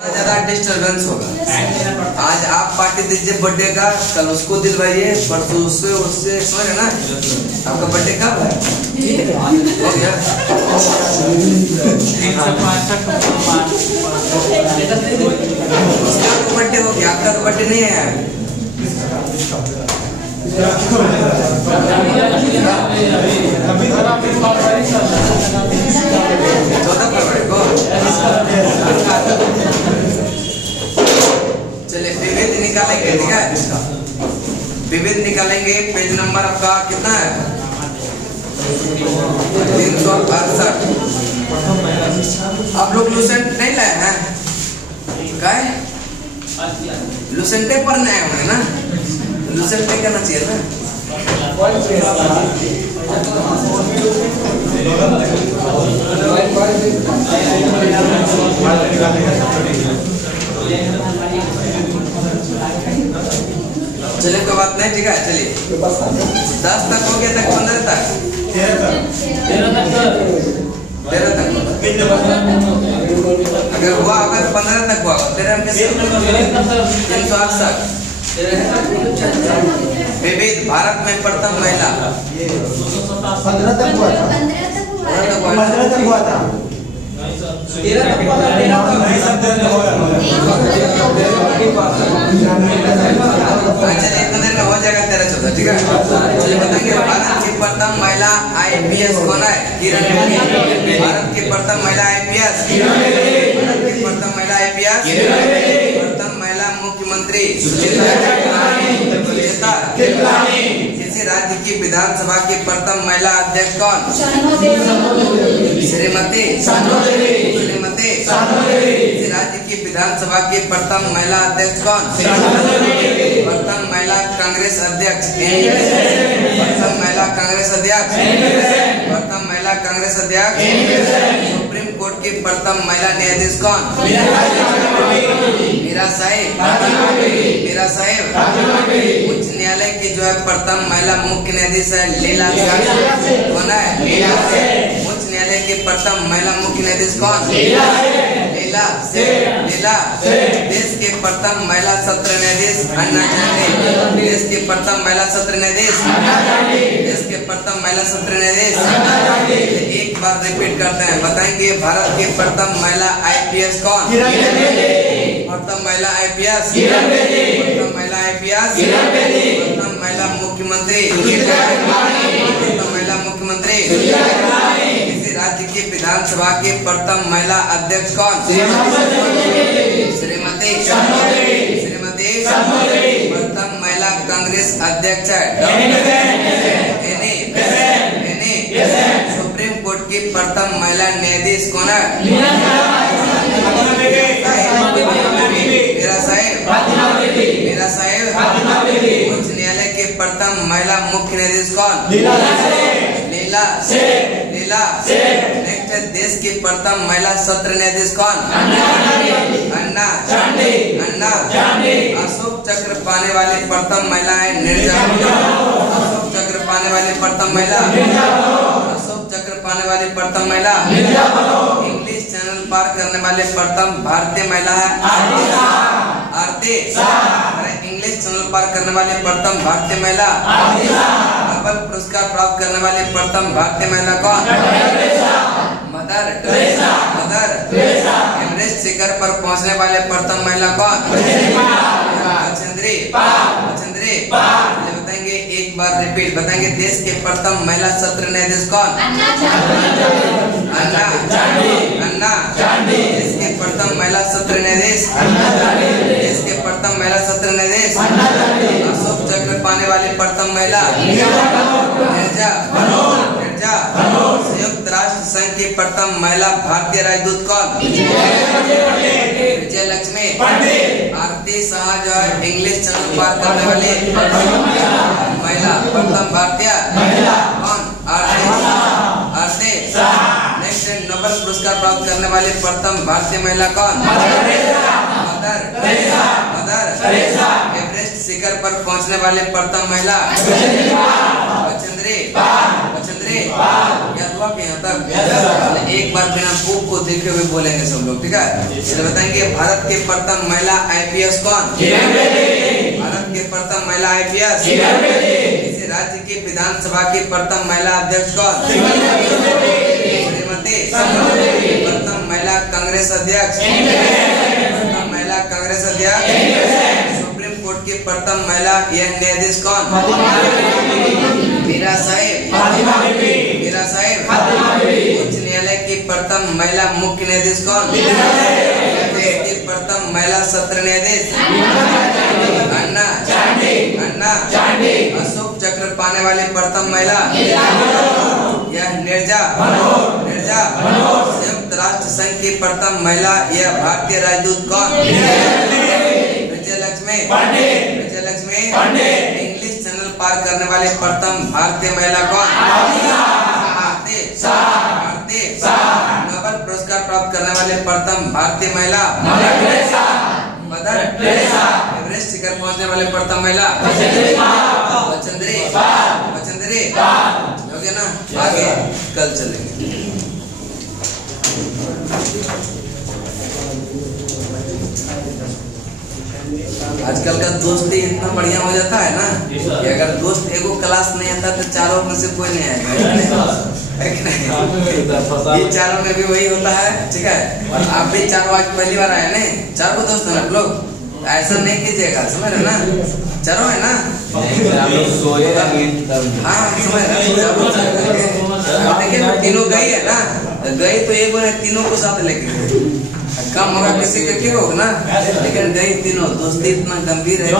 ज्यादा डिस्टर्बेंस होगा। आज आप पार्टी दीजिए बर्थडे का, कल उसको दिलवाइए, परसों उससे समझ रहे ना। आपका बर्थडे कब है? हो गया उसका तो बर्थडे हो गया, आपका तो बर्थडे नहीं है। 14 फरवरी को। चलिए विविध निकालेंगे, ठीक है। विविध निकालेंगे। पेज नंबर आपका कितना है? 368। आप लोग लूसेंट नहीं लाए हैं? क्या है? लूसेंटे पर नए होंगे ना, लूसेंटे करना चाहिए ना। चलिए कोई बात नहीं, ठीक है। चलिए 10 तक हो गया, तक 15 तक 13 तक अगर हुआ, अगर 15 तक हुआ 13 में 308 तक। विविध भारत में प्रथम महिला 15 तक हुआ था। 15 तक हुआ था। 13 तक हुआ था। चलिए इतने देर में हो जाएगा 13-14, ठीक है। चलिए बताएंगे भारत की प्रथम महिला IPS कौन है? किरण बेदी। भारत की प्रथम महिला IPS। भारत की प्रथम महिला IPS। प्रथम महिला मुख्यमंत्री सुचेता। किसी राज्य की विधानसभा की प्रथम महिला अध्यक्ष कौन? श्रीमती। किसी राज्य की विधानसभा की प्रथम महिला अध्यक्ष कौन? प्रथम महिला कांग्रेस अध्यक्ष। प्रथम महिला कांग्रेस अध्यक्ष। प्रथम महिला कांग्रेस अध्यक्ष। सुप्रीम कोर्ट की प्रथम महिला न्यायाधीश कौन? मीरा साहिब। उच्च न्यायालय की जो है प्रथम महिला मुख्य न्यायाधीश है लीला कौन है? उच्च न्यायालय की प्रथम महिला मुख्य न्यायाधीश कौन? लीला। देश के प्रथम महिला सत्र न्यायाधीश अन्ना चांडी। देश के प्रथम महिला सत्र न्यायाधीश। देश के प्रथम महिला सत्र न्यायाधीश। एक बार रिपीट करते हैं, बताएंगे भारत की प्रथम महिला IPS कौन? प्रथम महिला IPS। प्रथम महिला IPS। प्रथम महिला मुख्यमंत्री। प्रथम महिला मुख्यमंत्री। किसी राज्य की विधानसभा की प्रथम महिला अध्यक्ष कौन? श्रीमती। प्रथम महिला कांग्रेस अध्यक्ष है सुप्रीम कोर्ट की प्रथम महिला न्यायाधीश कौन है? मीरा साहिब। उच्च न्यायालय के प्रथम महिला मुख्य न्यायाधीश कौन? लीला। नेक्स्ट है देश की प्रथम महिला सत्र न्यायाधीश कौन? अन्ना। अशोक चक्र पाने वाली प्रथम महिला है निर्जा। अशोक चक्र पाने वाली प्रथम महिला। अशोक चक्र पाने वाली प्रथम महिला। इंग्लिश चैनल पार करने वाले प्रथम भारतीय महिला है आरती। इंग्लिश चैनल पार करने वाली प्रथम भारतीय महिला। नोबेल पुरस्कार प्राप्त करने वाली प्रथम भारतीय महिला कौन? मदर एवरेस्ट शिखर पर पहुंचने वाले प्रथम महिला कौन? बचेंद्री। बताएंगे एक बार रिपीट, बताएंगे देश के प्रथम महिला सत्र न्यायाधीश कौन? अन्ना। देश के प्रथम महिला सत्र न्यायाधीश। देश के प्रथम महिला सत्र न्यायाधीश। अशोक चक्र पाने वाली प्रथम महिला निर्जा। संयुक्त राष्ट्र संघ की प्रथम महिला भारतीय राजदूत कौन? विजय लक्ष्मी। आरती शाह जो है इंग्लिश चैनल पार करने वाली महिला प्रथम भारतीय कौन? आरती। नेक्स्ट नोबेल पुरस्कार प्राप्त करने वाली प्रथम भारतीय महिला कौन? मदर। एवरेस्ट शिखर पर पहुंचने वाले प्रथम महिला बचेंद्री। सबक यहाँ तक। एक बार बिना बुक को देखे हुए बोलेंगे सब लोग, ठीक है। चलिए बताएंगे, भारत के प्रथम महिला IPS कौन? भारत के प्रथम महिला IPS। इस राज्य की विधानसभा की प्रथम महिला अध्यक्ष कौन? श्रीमती। प्रथम महिला कांग्रेस अध्यक्ष। प्रथम महिला कांग्रेस अध्यक्ष। सुप्रीम कोर्ट की प्रथम महिला न्यायाधीश कौन? मीरा साहिब। मीरा साहिब। उच्च न्यायालय की प्रथम महिला मुख्य न्यायाधीश कौन? की प्रथम महिला सत्र न्यायाधीश अन्ना। अन्ना। अशोक चक्र पाने वाली प्रथम महिला यह निर्जा। निर्जा। संयुक्त राष्ट्र संघ की प्रथम महिला यह भारतीय राजदूत कौन? विजयलक्ष्मी। विजयलक्ष्मी। इंग्लिश चैनल पार करने वाली प्रथम भारतीय महिला कौन? नोबेल पुरस्कार प्राप्त करने वाले प्रथम भारतीय महिला मदर टेरेसा। एवरेस्ट शिखर पहुंचने वाले प्रथम महिला बचेंद्री। बचेंद्री हो गया ना। आगे कल चलेंगे। आजकल का दोस्ती इतना बढ़िया हो जाता है ना कि अगर दोस्त एगो क्लास नहीं आता तो चारों में से कोई नहीं आएगा, है कि नहीं? ये चारों में भी वही होता है, ठीक है। आप भी चारों आज पहली बार आए नहीं, चारों को दोस्त है ना लोग, ऐसा नहीं कीजिएगा, समझ रहे ना? चारों है ना? हाँ समझ रहे। देखिए तीनों गई है ना, गई तो एक बार तीनों को साथ लेके कम होगा किसी के क्यों होगा ना, लेकिन गई तीनों। दोस्ती इतना गंभीर है,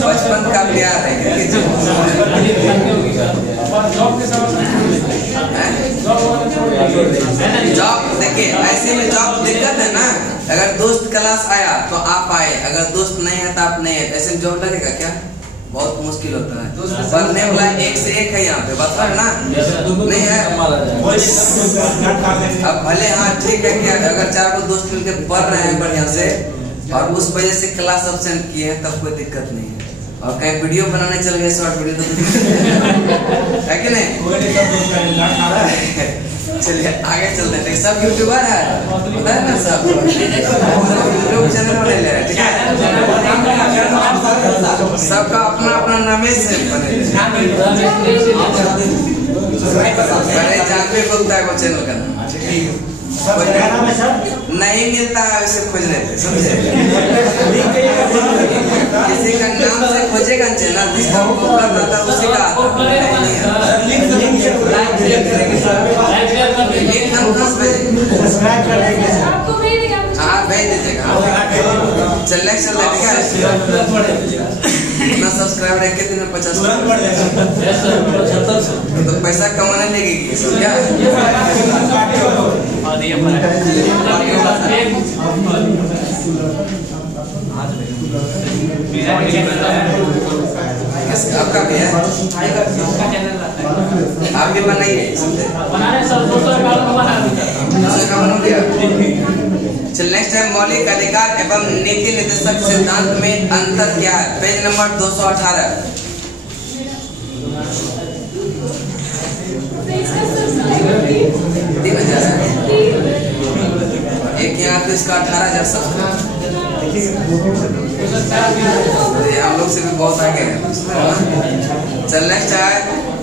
बचपन का प्यार है। जॉब देखिए, ऐसे में जॉब दिक्कत है ना। अगर दोस्त क्लास आया तो आप आए, अगर दोस्त नहीं है तो आप नहीं है, ऐसे में जॉब लगेगा क्या? बहुत मुश्किल होता है। पढ़ने वाला एक से एक है यहाँ पे, बता है ना? नहीं है अब भले, हाँ ठीक है क्या, अगर चार को दोस्त मिलकर पढ़ रहे हैं बढ़िया से और उस वजह से क्लास अब्सेंट किए हैं तब कोई दिक्कत नहीं है। और कहीं वीडियो बनाने चल गए, शॉर्ट वीडियो तो है कि नहीं? चलिए आगे चलते हैं। सब यूट्यूबर है, पता है ना? सब यूट्यूब चैनल बने ले रहे, ठीक है। सबका अपना अपना नामे से बने। जानवे बोलता है वो चैनल का नाम, नहीं मिलता है वैसे खोजने पे, समझे? किसी का नाम से खोजेगा चैनल, जिसका पॉपुलर रहता है उसी का हाँ भेज दीजिएगा। चलने चलते ठीक है। इतना सब्सक्राइबर एक दिन में 50 तो पैसा कमाने लगेगी सब क्या? आपका भी है, आप भी बनाइए। चल नेक्स्ट है, मौलिक अधिकार एवं नीति निर्देशक सिद्धांत में अंतर क्या है? Page number 218। एक यहाँ पे इसका 18,000 सब्सक्राइबर, हम लोग से भी बहुत आगे है। चल नेक्स्ट है,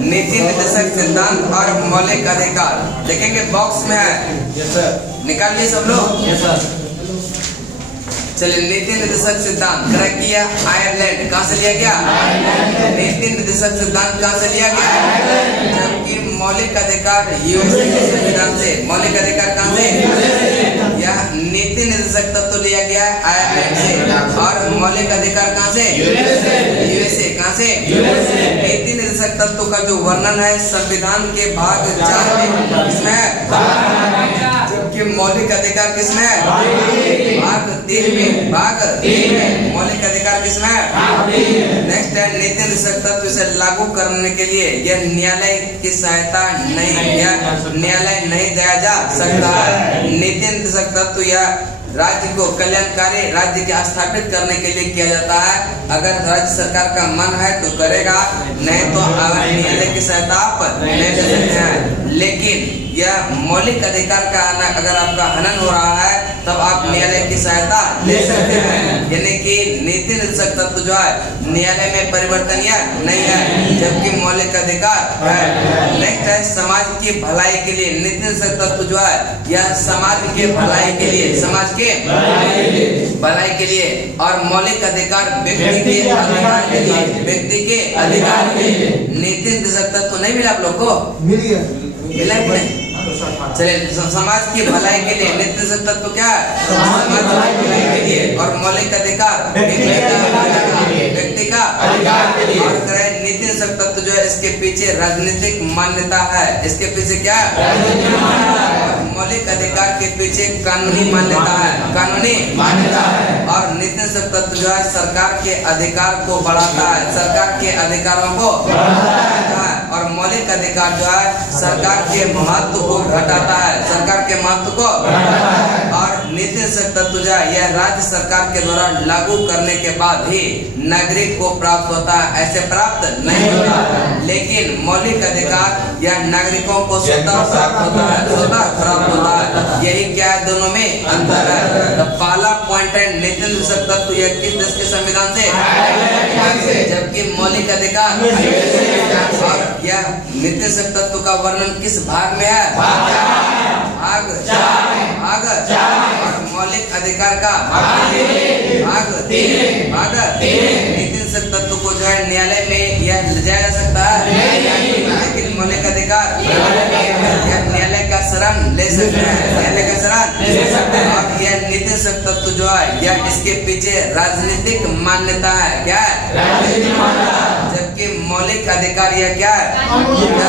नीति निर्देशक सिद्धांत और मौलिक अधिकार। देखेंगे बॉक्स में है, निकाल लिए सब लोग। चलिए, नीति निर्देशक सिद्धांत क्रैक किया आयरलैंड, कहाँ से लिया गया? नीति निर्देशक सिद्धांत कहाँ से लिया गया? जबकि मौलिक अधिकार यूएसए के संविधान से। मौलिक अधिकार कहाँ से? यह नीति निर्देशक तत्व लिया गया है आयरलैंड से। और मौलिक अधिकार कहाँ से? यूएसए। कहाँ से? नीति निर्देशक तत्व का जो वर्णन है संविधान के भाग 4 में, इसमें है। जबकि मौलिक अधिकार किसमें है? भाग 3 में। भाग 3 में मौलिक अधिकार किसमें है? नेक्स्ट है, नीति निर्देशक तत्व इसे लागू करने के लिए यह न्यायालय की सहायता नहीं, या न्यायालय नहीं दिया जा सकता है। नीति निर्देशक तत्व या राज्य को कल्याणकारी राज्य के स्थापित करने के लिए किया जाता है। अगर राज्य सरकार का मन है तो करेगा, नहीं तो न्यायालय की सहायता आप नहीं ले सकते हैं। लेकिन यह मौलिक अधिकार का अगर आपका हनन हो रहा है तब आप न्यायालय की सहायता ले सकते हैं। यानी कि नीति निर्देशक तत्व जो है न्यायालय में परिवर्तनीय नहीं है, जबकि मौलिक अधिकार है। नेक्स्ट है समाज की भलाई के लिए नीति निर्देशक तत्व जो है यह समाज के भलाई के लिए, समाज के भलाई के लिए, और मौलिक अधिकार व्यक्ति के अधिकार के लिए, व्यक्ति के अधिकार के लिए। नीति निर्देशक तत्व नहीं मिला आप लोग को? मिला कि नहीं? चलिए, समाज की भलाई के लिए नीति निर्देशक तत्व क्या है? समाज की भलाई के लिए, और मौलिक अधिकार व्यक्ति का अधिकार के लिए। और नीति निर्देशक तत्व जो है इसके पीछे राजनीतिक मान्यता है। इसके पीछे क्या है? मौलिक अधिकार के पीछे कानूनी मान्यता है, कानूनी मान्यता है। और नीति निर्देशक तत्व जो है सरकार के अधिकार को बढ़ाता है, सरकार के अधिकारों को बढ़ाता है। और मौलिक अधिकार जो है सरकार के महत्व को घटाता है, सरकार के महत्व को बढ़ाता है। और नीति निर्देशक तत्व जो है यह राज्य सरकार के द्वारा लागू करने के बाद ही नागरिक को प्राप्त होता है, ऐसे प्राप्त नहीं होता। लेकिन मौलिक अधिकार यह नागरिकों को स्वतः प्राप्त होता है, स्वतः प्राप्त होता है। यही क्या है, दोनों में अंतर है। तो पहला पॉइंट है नीति निर्देशक तत्व यह किस देश के संविधान से, जबकि मौलिक अधिकार और यह नीति निर्देशक तत्व का वर्णन किस भाग में है? भाग 4। और मौलिक अधिकार का भाग 3। नीति निर्देशक तत्व को जो है न्यायालय में यह ले जाया जा सकता है, लेकिन मौलिक अधिकार न्यायालय का शरण ले सकते हैं, न्यायालय का शरण ले सकते हैं। और यह नीति निर्देशक तत्व जो है यह इसके पीछे राजनीतिक मान्यता है। क्या है? राजनीतिक मान्यता। जबकि मौलिक अधिकार यह क्या है? मान्यता,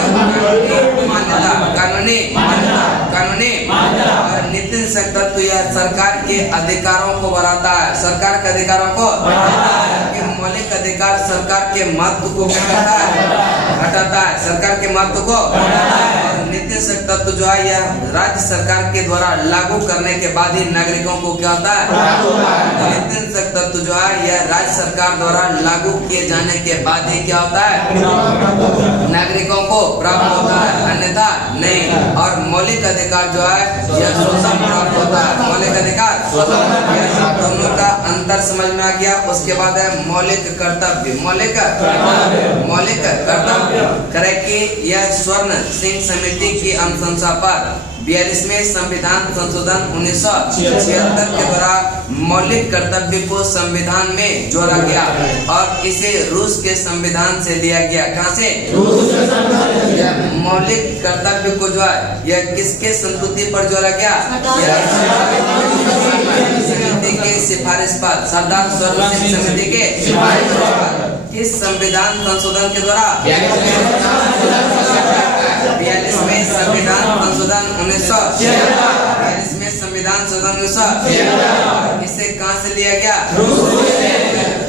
कानूनी मान्यता, कानूनी मान्यता। और नीति निर्देशक तत्व यह सरकार के अधिकारों को बढ़ाता है, सरकार के अधिकारों को बढ़ाता है। मौलिक अधिकार सरकार के महत्व को घटाता है, सरकार के महत्व को बढ़ाता है। और नीति निर्देशक तत्व जो है यह राज्य सरकार के द्वारा लागू करने के बाद ही नागरिकों को क्या होता है? नीति निर्देशक तत्व जो है यह राज्य सरकार द्वारा लागू किए जाने के बाद ही क्या होता है? नागरिकों को प्राप्त होता है, अन्यथा नहीं। और मौलिक अधिकार जो है यह स्वतः प्राप्त होता है, मौलिक अधिकार दोनों का अंतर समझ में आ गया। उसके बाद है मौलिक कर्तव्य, मौलिक कर्तव्य करे कि यह स्वर्ण सिंह समिति की अनुशंसा पर 42वें संविधान संशोधन 1976 के द्वारा मौलिक कर्तव्य को संविधान में जोड़ा गया और इसे रूस के संविधान से लिया गया। कहाँ से? मौलिक कर्तव्य को जो है यह किसके संस्तुति पर जोड़ा गया? समिति के सिफारिश पर, सरदार स्वर्ण सिंह समिति के सिफारिश पर। किस संविधान संशोधन के द्वारा? 42वें संविधान संशोधन 1946 संविधान संशोधन 1946। इसे कहाँ से लिया गया?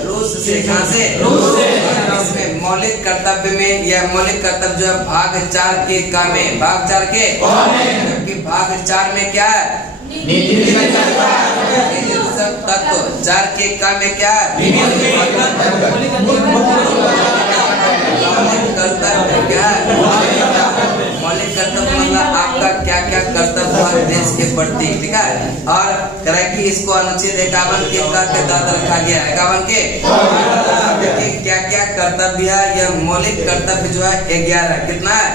रूस से। कहाँ से? इसमें मौलिक कर्तव्य में यह मौलिक कर्तव्य जो है भाग 4 के काम में, भाग 4 के, जबकि भाग 4 में क्या है? तत्व 4 के काम में क्या है? कर्तव्य क्या है? मौलिक कर्तव्य मतलब आपका क्या क्या कर्तव्य है देश के प्रति, ठीक है। और करे कि इसको अनुच्छेद 51 के तहत रखा गया है। 51 के क्या क्या कर्तव्य है? यह मौलिक कर्तव्य जो है 11। कितना है?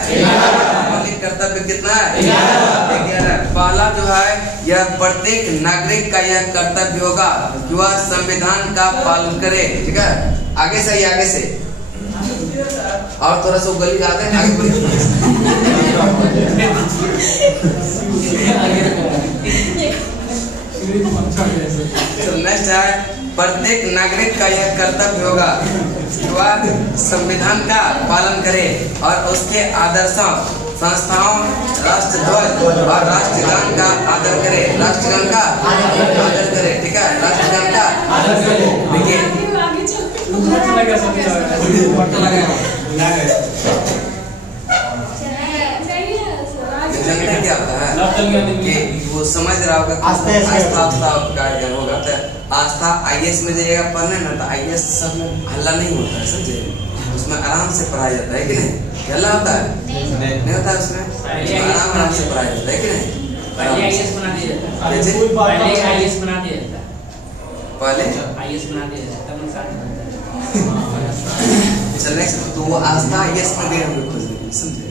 मौलिक कर्तव्य कितना है? 11। पहला जो है यह प्रत्येक नागरिक का यह कर्तव्य होगा कि वह संविधान का पालन करे, ठीक है। आगे से ही आगे से और थोड़ा सा गली आते हैं आगे तो नेक्स्ट है प्रत्येक नागरिक का यह कर्तव्य होगा कि वह संविधान का पालन करे और उसके आदर्शों, संस्थाओं, राष्ट्रध्वज और राष्ट्रगान का आदर करे, राष्ट्रगान का आदर करे, ठीक है। राष्ट्रगान का आदर करे। देखिए क्या होता है कि वो तो समझ रहा होगा आस्था का होगा। तो आस्था IAS में जाइएगा पढ़ने ना, तो IAS सब में हल्ला नहीं होता है, समझे? उसमें आराम से पढ़ाया जाता है कि नहीं? हल्ला होता है? नहीं होता है उसमें, आराम से पढ़ाया जाता है कि नहीं? पहले IAS बना दिया जाता है। चलने तो वो आस्था IAS में भी हम लोग खोजेंगे, समझे?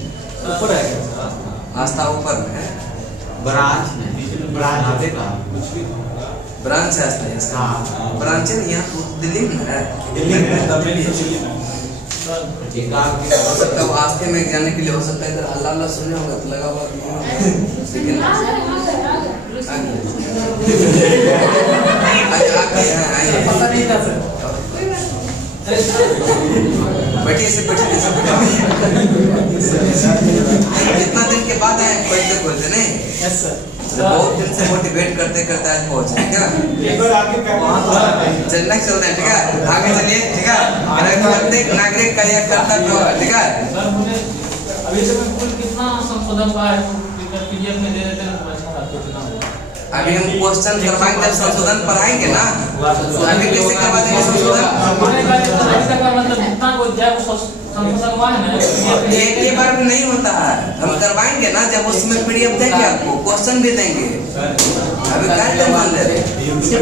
आस्था ऊपर में है, ब्रांच है आस्था। हाँ ब्रांच है नहीं, दिल्ली में है। हो सकता है आस्थे में जाने के लिए, हो सकता है इधर हल्ला हल्ला सुने होगा तो लगा हुआ, लेकिन पता नहीं था सर। बैठिए से कितना दिन के बाद आए खोलते नहीं? Yes sir. बहुत दिन से मोटिवेट करते करते आज पहुंचे क्या? चलना चलते हैं, ठीक है? आगे चलिए, ठीक है? प्रत्येक नागरिक का यह कर्तव्य होगा, ठीक है? अभी तक कुल कितना संशोधन हुआ है PDF में दे देते हैं? अभी हम क्वेश्चन करवाएंगे, जब संशोधन पढ़ाएंगे ना, तो अभी कैसे करवा देंगे संशोधन? एक ही बार में नहीं होता है, हम करवाएंगे ना, जब उसमें PDF देंगे आपको, क्वेश्चन भी देंगे। अभी क्या मान ले रहे?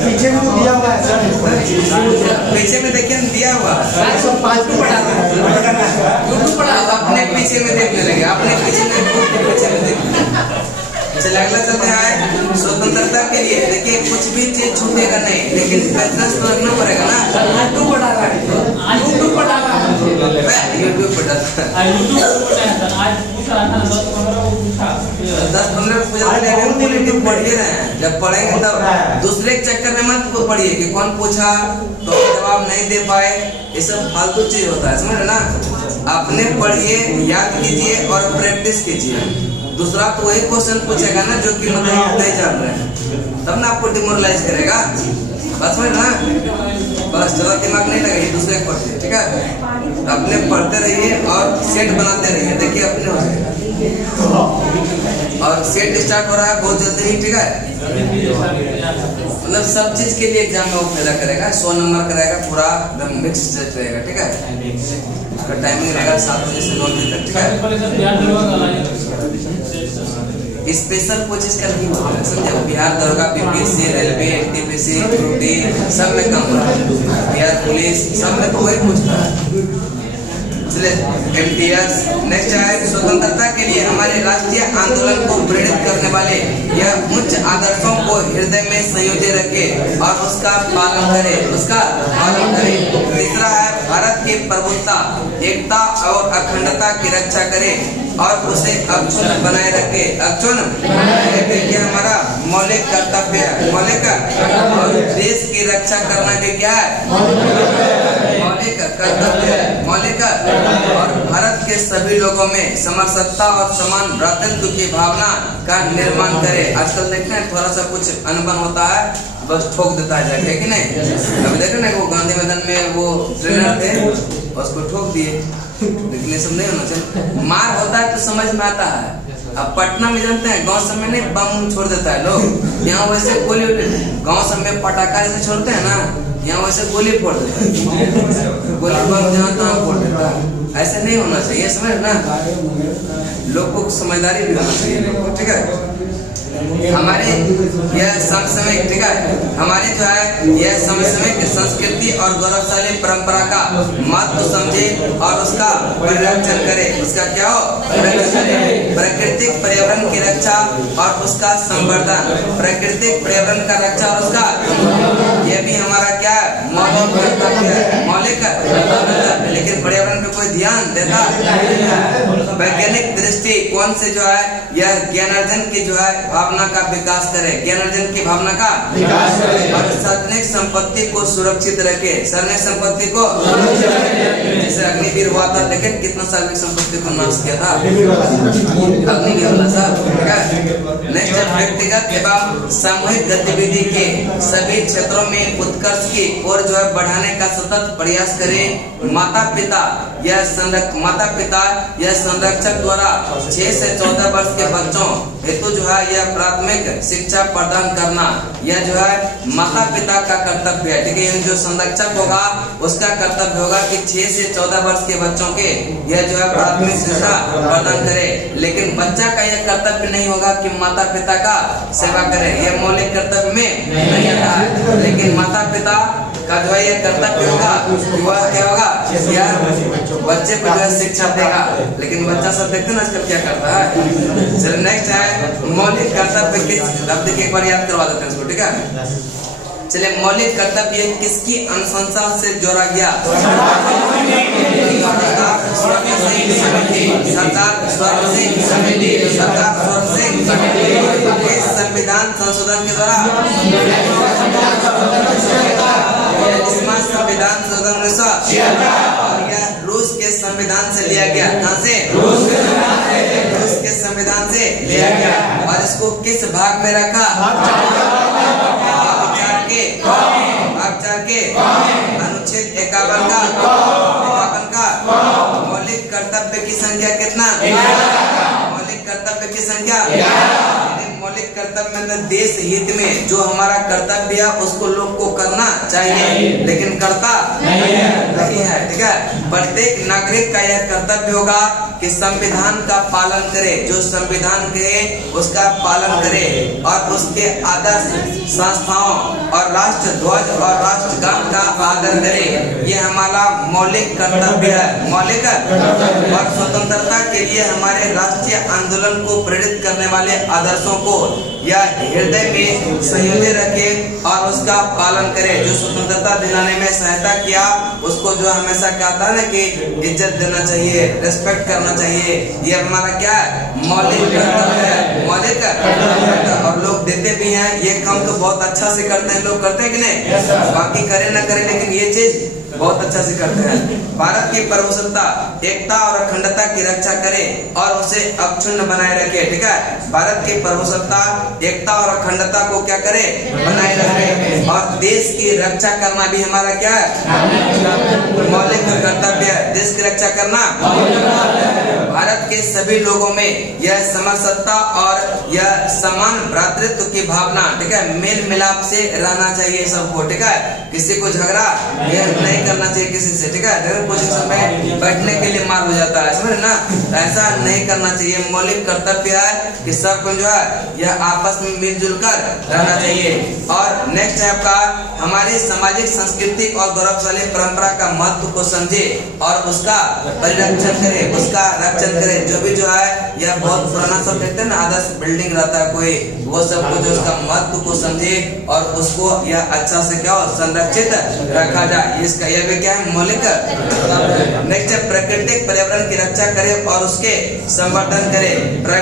पीछे में तो दिया हुआ है सर, पीछे में देखिए दिया हुआ है, अपने पीछे में देखने लगे, अपने पीछे में देखने। चलिए अगला चलते हैं। स्वतंत्रता के लिए देखिए कुछ भी चीज छूटेगा नहीं, लेकिन फैसला तो रखना पड़ेगा ना। यूट्यूब पर डाला, यूट्यूब पर डाला, यूट्यूब पर डाला। 10-15 पॉलिटिक्स पढ़िए रहे हैं, जब पढ़ेंगे तब दूसरे के चक्कर में मत पढ़िए कि कौन पूछा तो जवाब नहीं दे पाए, ये सब फालतू चीज होता है, समझ ना? अपने पढ़िए, याद कीजिए और प्रैक्टिस कीजिए। दूसरा तो वही क्वेश्चन पूछेगा ना जो कि मतलब नहीं जान रहे हैं, तब ना आपको डिमोरलाइज करेगा। बस में ना, बस ज्यादा दिमाग नहीं लगाइए, दूसरे को पढ़िए, ठीक है? अपने पढ़ते रहिए और सेट बनाते रहिए, देखिए अपने हो जाएगा। और सेट स्टार्ट हो रहा है बहुत जल्दी ही, ठीक है? मतलब सब चीज के लिए एग्जाम में वो फायदा करेगा, 100 नंबर कराएगा, पूरा एकदम मिक्स सेट रहेगा, ठीक है? उसका टाइमिंग रहेगा 7 बजे से 9 बजे तक, ठीक है? स्पेशल कोचिंग का नहीं होता है, समझे? बिहार दरोगा, BPSC, railway, NTPC, group D सब में कम होता है, बिहार पुलिस सब में तो वही पूछता है। चलिए MTS नेक्स्ट है। स्वतंत्रता के लिए हमारे राष्ट्रीय आंदोलन को प्रेरित करने वाले यह उच्च आदर्शों को हृदय में संयोजित रखे और उसका पालन करे, तीसरा है भारत की प्रभुत्ता, एकता और अखंडता की रक्षा करे और उसे अक्षुण्ण बनाए रखे। अक्षुण्ण क्या हमारा मौलिक कर्तव्य है, मौलिक। और देश की रक्षा करना भी क्या है? मौलिक कर्तव्य है, मौलिक। और भारत के सभी लोगों में समरसत्ता और समान भ्रातृत्व की भावना का निर्माण करे। आजकल देखते हैं थोड़ा सा कुछ अनबन होता है, बस ठोक देता है जाके, कि नहीं? अभी देखे ना वो गांधी मैदान में वो ट्रेनर थे, उसको ठोक दिए, लेकिन ये सब नहीं होना चाहिए। मार होता है तो समझ में आता है। अब पटना में जानते हैं, गांव सब में नहीं बम छोड़ देता है लोग, यहाँ वैसे गोली, गांव सब में पटाखा जैसे छोड़ते हैं ना, यहाँ वैसे गोली फोड़ देता है, गोली बम जहाँ तहाँ फोड़ देता है। ऐसे नहीं होना चाहिए, समझ ना? लोग को समझदारी भी होना चाहिए, ठीक है? हमारे यह समसामयिक, ठीक है? हमारे जो है यह समसामयिक संस्कृति और गौरवशाली परंपरा का महत्व समझे और उसका परिरक्षण करे। उसका क्या हो? प्राकृतिक पर्यावरण की रक्षा और उसका संवर्धन, प्राकृतिक पर्यावरण का रक्षा और उसका, यह भी हमारा क्या है? मौलिक कर्तव्य है, मौलिक। लेकिन पर्यावरण पे कोई ध्यान देता? वैज्ञानिक दृष्टिकोण से जो है यह ज्ञानार्जन की जो है भावना का विकास करे, ज्ञानार्जन की भावना का विकास करे और सार्वजनिक संपत्ति को सुरक्षित रखे, सार्वजनिक संपत्ति को जैसे अग्निवीर हुआ था, लेकिन कितना सार्वजनिक संपत्ति को नाश किया था, अग्निवीर वाला साहब, ठीक है? नेक्स्ट, व्यक्तिगत एवं सामूहिक गतिविधि के सभी क्षेत्रों में उत्कर्ष की ओर जो है बढ़ाने का सतत प्रयास करे माता पिता या संरक्षक द्वारा 6 से 14 वर्ष के बच्चों हेतु जो है यह प्राथमिक शिक्षा प्रदान करना, यह जो है माता पिता का कर्तव्य है। ठीक है, जो संरक्षक होगा उसका कर्तव्य होगा कि 6 से 14 वर्ष के बच्चों के यह जो है प्राथमिक शिक्षा प्रदान करे। लेकिन बच्चा का यह कर्तव्य नहीं होगा कि माता पिता का सेवा करे, यह मौलिक कर्तव्य में नहीं आता है। लेकिन माता पिता का जो है यह कर्तव्य होगा कि वह क्या होगा, यह बच्चे को जो है शिक्षा देगा। लेकिन बच्चा सब देखते ना आजकल क्या करता है। चलिए नेक्स्ट है मौलिक कर्तव्य किस शब्द के एक बार याद करवा देते हैं इसको। ठीक है, चलिए मौलिक कर्तव्य किसकी अनुशंसा से जोड़ा गया? संविधान संशोधन के द्वारा संविधान संशोधन और यह रूस के संविधान से लिया गया। कहाँ से? रूस के संविधान से लिया गया। और इसको किस भाग में रखा? भाग 4 के अनुच्छेद 51 का मौलिक कर्तव्य की संख्या कितना? मौलिक कर्तव्य की संख्या मौलिक कर्तव्य मतलब देश हित में जो हमारा कर्तव्य है उसको लोग को करना चाहिए, लेकिन करता नहीं है। ठीक है, प्रत्येक नागरिक का यह कर्तव्य होगा कि संविधान का पालन करे, जो संविधान कहे उसका पालन करे और उसके आदर्श संस्थाओं और राष्ट्र ध्वज और राष्ट्रगान का आदर करे। ये हमारा मौलिक कर्तव्य है। मौलिक और स्वतंत्रता के लिए हमारे राष्ट्रीय आंदोलन को प्रेरित करने वाले आदर्शों को या हृदय में संयोजित रखे और उसका पालन करे। जो स्वतंत्रता दिलाने में सहायता किया उसको जो हमेशा कहता है ना कि इज्जत देना चाहिए, रेस्पेक्ट करना चाहिए। ये हमारा क्या है? मौलिक कर्तव्य है। मौलिक और लोग देते भी हैं, ये काम तो बहुत अच्छा से करते हैं। लोग करते हैं कि नहीं? बाकी करे ना करे, लेकिन ये चीज बहुत अच्छा से करते हैं। भारत की प्रभुसत्ता, एकता और अखंडता की रक्षा करे और उसे अक्षुण्ण बनाए रखे। ठीक है, भारत की प्रभुसत्ता, एकता और अखंडता को क्या करे? बनाए रखे। और देश की रक्षा करना भी हमारा क्या है? मौलिक कर्तव्य है। देश की रक्षा करना। भारत के सभी लोगों में यह समरसत्ता और यह समान भ्रातृत्व की भावना, ठीक है, मेल मिलाप से रहना चाहिए सबको। ठीक है, किसी को झगड़ा यह नहीं करना चाहिए किसी से। ठीक है, अगर पोजीशन में बैठने के लिए मार हो जाता है, समझ ना, ऐसा नहीं करना चाहिए। मौलिक कर्तव्य है कि सबको जो है यह आपस में मिलजुल कर रहना चाहिए। और नेक्स्ट है आपका हमारी सामाजिक सांस्कृतिक और गौरवशाली परंपरा का महत्व को समझे और उसका परिरक्षण करे, उसका रक्षण करे। जो भी जो है यह बहुत पुराना सब देखते हैं ना, आदर्श बिल्डिंग रहता है कोई, वो सब कुछ उसका महत्व को समझे और उसको यह अच्छा से क्या संरक्षित रखा जाए। इसका यह भी क्या है? मौलिक। नेक्स्ट है प्राकृतिक पर्यावरण की रक्षा करे और उसके संवर्धन करे।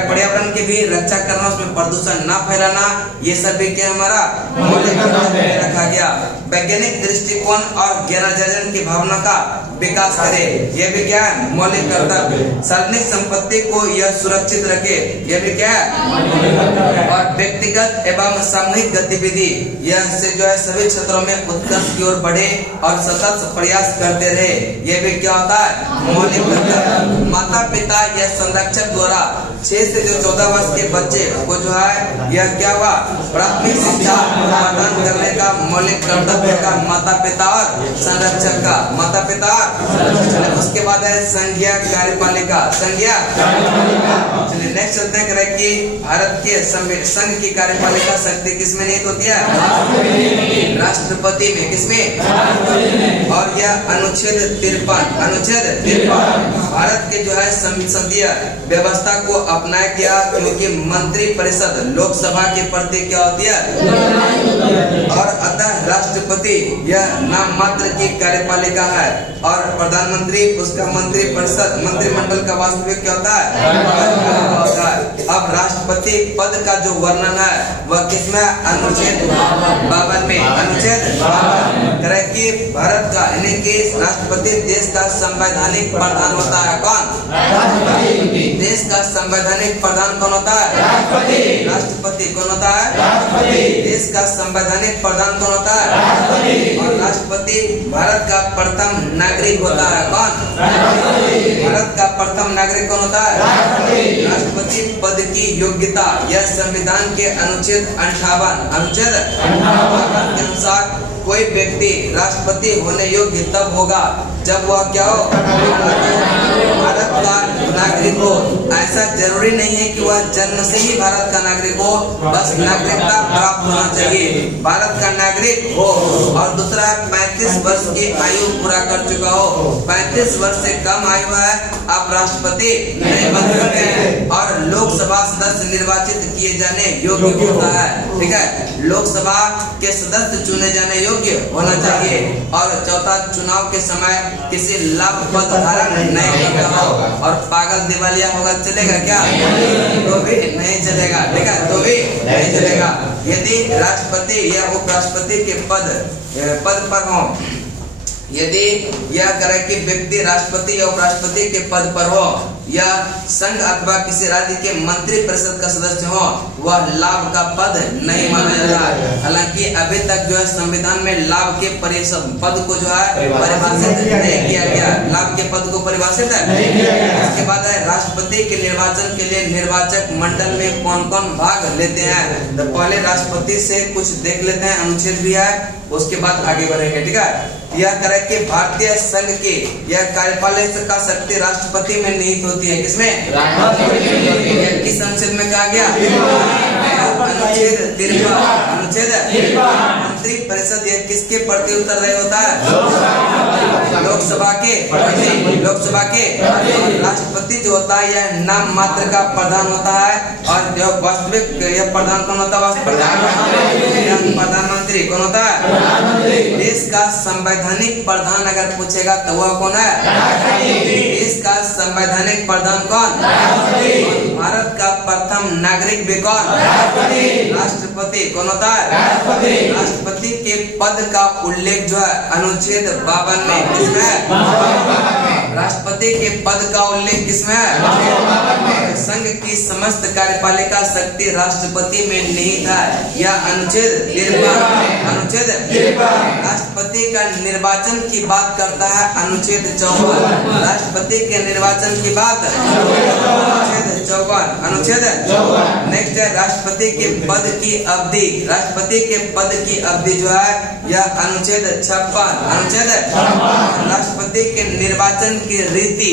पर्यावरण की भी रक्षा करना, उसमें प्रदूषण न फैलाना, ये सब भी क्या हमारा मौलिक रखा गया। वैज्ञानिक दृष्टिकोण और ज्ञानार्जन की भावना का विकास करे, यह भी क्या है? मौलिक कर्तव्य। सार्वजनिक संपत्ति को यह सुरक्षित रखे, यह भी क्या है? और व्यक्तिगत एवं सामूहिक गतिविधि यह से जो है सभी क्षेत्रों में उत्कर्ष की ओर बढ़े और सतत प्रयास करते रहे, यह भी क्या होता है? मौलिक कर्तव्य। माता पिता या संरक्षक द्वारा 6 से जो 14 वर्ष के बच्चे को जो है यह क्या हुआ? प्राथमिक शिक्षा प्रदान करने का मौलिक कर्तव्य का माता पिता और संरक्षक का। माता पिता, उसके बाद है संघीय कार्यपालिका। संघीय, चलिए नेक्स्ट चलते हैं कि भारत के संघ की कार्यपालिका शक्ति किसमें निहित होती है? राष्ट्रपति में। किसमें? और यह अनुच्छेद 53 भारत के जो है संसदीय व्यवस्था को अपनाया गया, क्योंकि मंत्री परिषद लोकसभा के प्रति क्या होती है? और अतः राष्ट्रपति यह नाम मात्र की कार्यपालिका है और प्रधानमंत्री उसका मंत्री परिषद, मंत्रिमंडल का वास्तविक क्या होता है? अब राष्ट्रपति पद का जो वर्णन है वह किसमें? अनुच्छेद 52 में। अनुच्छेद 52 करे कि भारत का यानी कि राष्ट्रपति देश का संवैधानिक प्रधान होता है। कौन? देश का संवैधानिक प्रधान कौन होता है? राष्ट्रपति। कौन होता है? देश का संवैधानिक प्रधान कौन होता है? और राष्ट्रपति भारत का प्रथम नागरिक होता है। कौन? भारत का प्रथम नागरिक कौन होता है? राष्ट्रपति पद की योग्यता यह संविधान के अनुच्छेद 58 के अनुसार कोई व्यक्ति राष्ट्रपति होने योग्य तब होगा जब वह क्या हो? भारत का नागरिक हो। ऐसा जरूरी नहीं है कि वह जन्म से ही भारत का नागरिक हो, बस नागरिकता प्राप्त होना चाहिए, भारत का नागरिक हो। और दूसरा 35 वर्ष की आयु पूरा कर चुका हो। 35 वर्ष से कम आयु है आप राष्ट्रपति नहीं बन सकते हैं। और लोकसभा सदस्य निर्वाचित किए जाने योग्य होता है। ठीक है, लोकसभा के सदस्य चुने जाने योग्य होना चाहिए। और चौथा, चुनाव के समय किसी लाभ पद धारण नहीं करता हो। और पागल दिवालिया होगा चलेगा क्या? तो भी नहीं चलेगा। ठीक है, तो भी नहीं चलेगा। यदि राष्ट्रपति या उपराष्ट्रपति के पद पर हो, यदि यह करे कि व्यक्ति राष्ट्रपति या उपराष्ट्रपति के पद पर हो या संघ अथवा किसी राज्य के मंत्री परिषद का सदस्य हो, वह लाभ का पद नहीं माना जाता। हालांकि अभी तक जो है संविधान में लाभ के पद को जो है परिभाषित नहीं किया गया। लाभ के पद को परिभाषित नहीं किया गया। इसके बाद है राष्ट्रपति के निर्वाचन के लिए निर्वाचक मंडल में कौन कौन भाग लेते हैं। तो पहले राष्ट्रपति से कुछ देख लेते हैं, अनुच्छेद भी है, उसके बाद आगे बढ़ेंगे। ठीक है, यह करे कि भारतीय संघ की यह कार्यपालिका का शक्ति राष्ट्रपति में निहित होती है। किसमें? यह किस अनुच्छेद में कहा गया? अनुच्छेद 53। मंत्री परिषद यह किसके प्रति उत्तर रहे होता है? लोकसभा के। लोकसभा के। राष्ट्रपति जो होता है यह नाम मात्र का प्रधान होता है। और जो वास्तविक यह प्रधान कौन होता है? प्रधानमंत्री कौन होता है? देश का संवैधानिक प्रधान अगर पूछेगा तो वह कौन है? देश का संवैधानिक प्रधान कौन? भारत का प्रथम नागरिक भी कौन? राष्ट्रपति कौन होता है? राष्ट्रपति के पद का उल्लेख जो है अनुच्छेद 52 में किसमें है? राष्ट्रपति के पद का उल्लेख किसमें है? संघ की समस्त कार्यपालिका शक्ति राष्ट्रपति में निहित है। यह अनुच्छेद 53। राष्ट्रपति का निर्वाचन की बात करता है अनुच्छेद 54। राष्ट्रपति के निर्वाचन की बात अनुच्छेद 54। नेक्स्ट है राष्ट्रपति के पद की अवधि। राष्ट्रपति के पद की अवधि जो है यह अनुच्छेद 56। राष्ट्रपति के निर्वाचन की रीति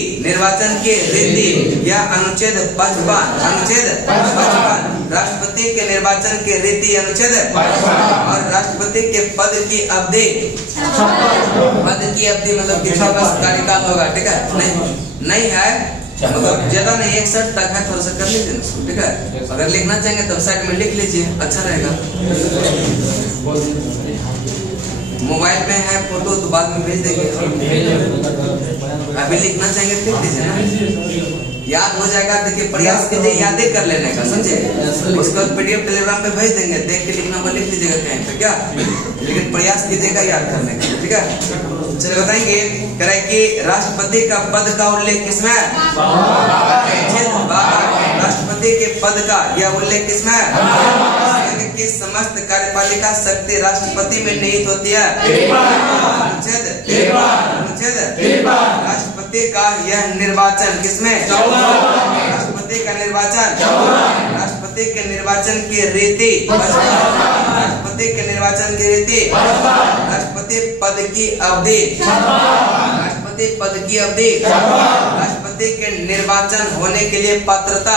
यह अनुच्छेद 55। राष्ट्रपति के निर्वाचन की रीति अनुच्छेद। और राष्ट्रपति के पद की अवधि मतलब कितना बस कार्यकाल होगा। ठीक है, नहीं है मतलब ज्यादा नहीं, 61 तक है, थोड़ा सा कर लीजिए। ठीक है, अगर लिखना चाहेंगे तो साइड में लिख लीजिए, अच्छा रहेगा। मोबाइल में है फोटो तो बाद में भेज देंगे। अभी लिखना चाहेंगे लिख लीजिए ना, याद हो जाएगा। देखिए प्रयास कीजिए यादें कर लेने का, समझे। उसके बाद PDF टेलीग्राम पे भेज देंगे, देख के लिखना होगा, लिख लीजिएगा कहीं पे क्या, लेकिन प्रयास कीजिएगा याद करने का। ठीक है, चलिए बताएंगे करे कि राष्ट्रपति का पद का उल्लेख किसमें है? राष्ट्रपति के पद का यह उल्लेख किसमें है? की समस्त कार्यपालिका शक्ति राष्ट्रपति में निहित होती है। अनुच्छेद। राष्ट्रपति का यह निर्वाचन किसमें? राष्ट्रपति का निर्वाचन। राष्ट्रपति के निर्वाचन की रीति। राष्ट्रपति के निर्वाचन की रीति। राष्ट्रपति पद की अवधि। राष्ट्रपति पद की अवधि। राष्ट्रपति के निर्वाचन होने के लिए पात्रता।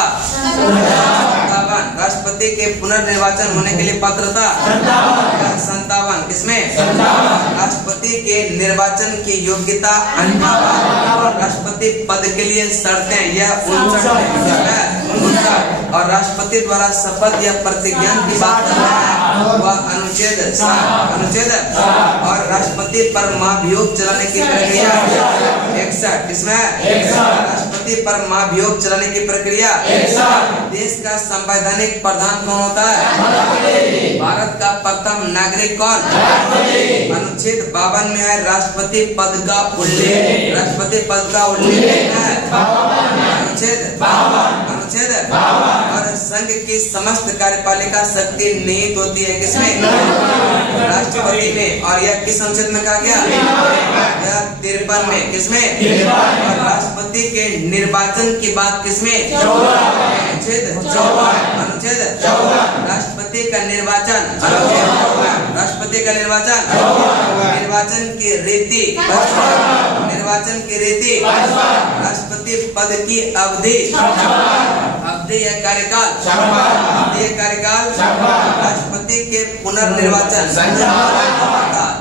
राष्ट्रपति के पुनर्निर्वाचन होने के लिए पात्रता 57। किसमें? राष्ट्रपति के निर्वाचन की योग्यता 58। राष्ट्रपति पद के लिए शर्तें यह 59। और राष्ट्रपति द्वारा शपथ या प्रतिज्ञान की बात कर रहा है वह अनुच्छेद 7। और राष्ट्रपति पर महाभियोग चलाने की प्रक्रिया 61। किसमें? राष्ट्रपति पर महाभियोग चलाने की प्रक्रिया। देश का संवैधानिक प्रधान कौन होता है? भारत का प्रथम नागरिक कौन? अनुच्छेद 52 में है राष्ट्रपति पद का उल्लेख। राष्ट्रपति पद का उल्लेख है अनुच्छेद। और संघ की समस्त कार्यपालिका शक्ति निहित होती है किसमें? राष्ट्रपति में। और यह किस अनुच्छेद में कहा गया? यह 53 में। किसमें? और राष्ट्रपति के निर्वाचन की बात किसमें? अनुच्छेद 54। राष्ट्रपति का निर्वाचन, राष्ट्रपति का निर्वाचन की रीति, निर्वाचन की रीति, राष्ट्रपति पद की अवधि, या कार्यकाल, राष्ट्रपति के पुनर्निर्वाचन,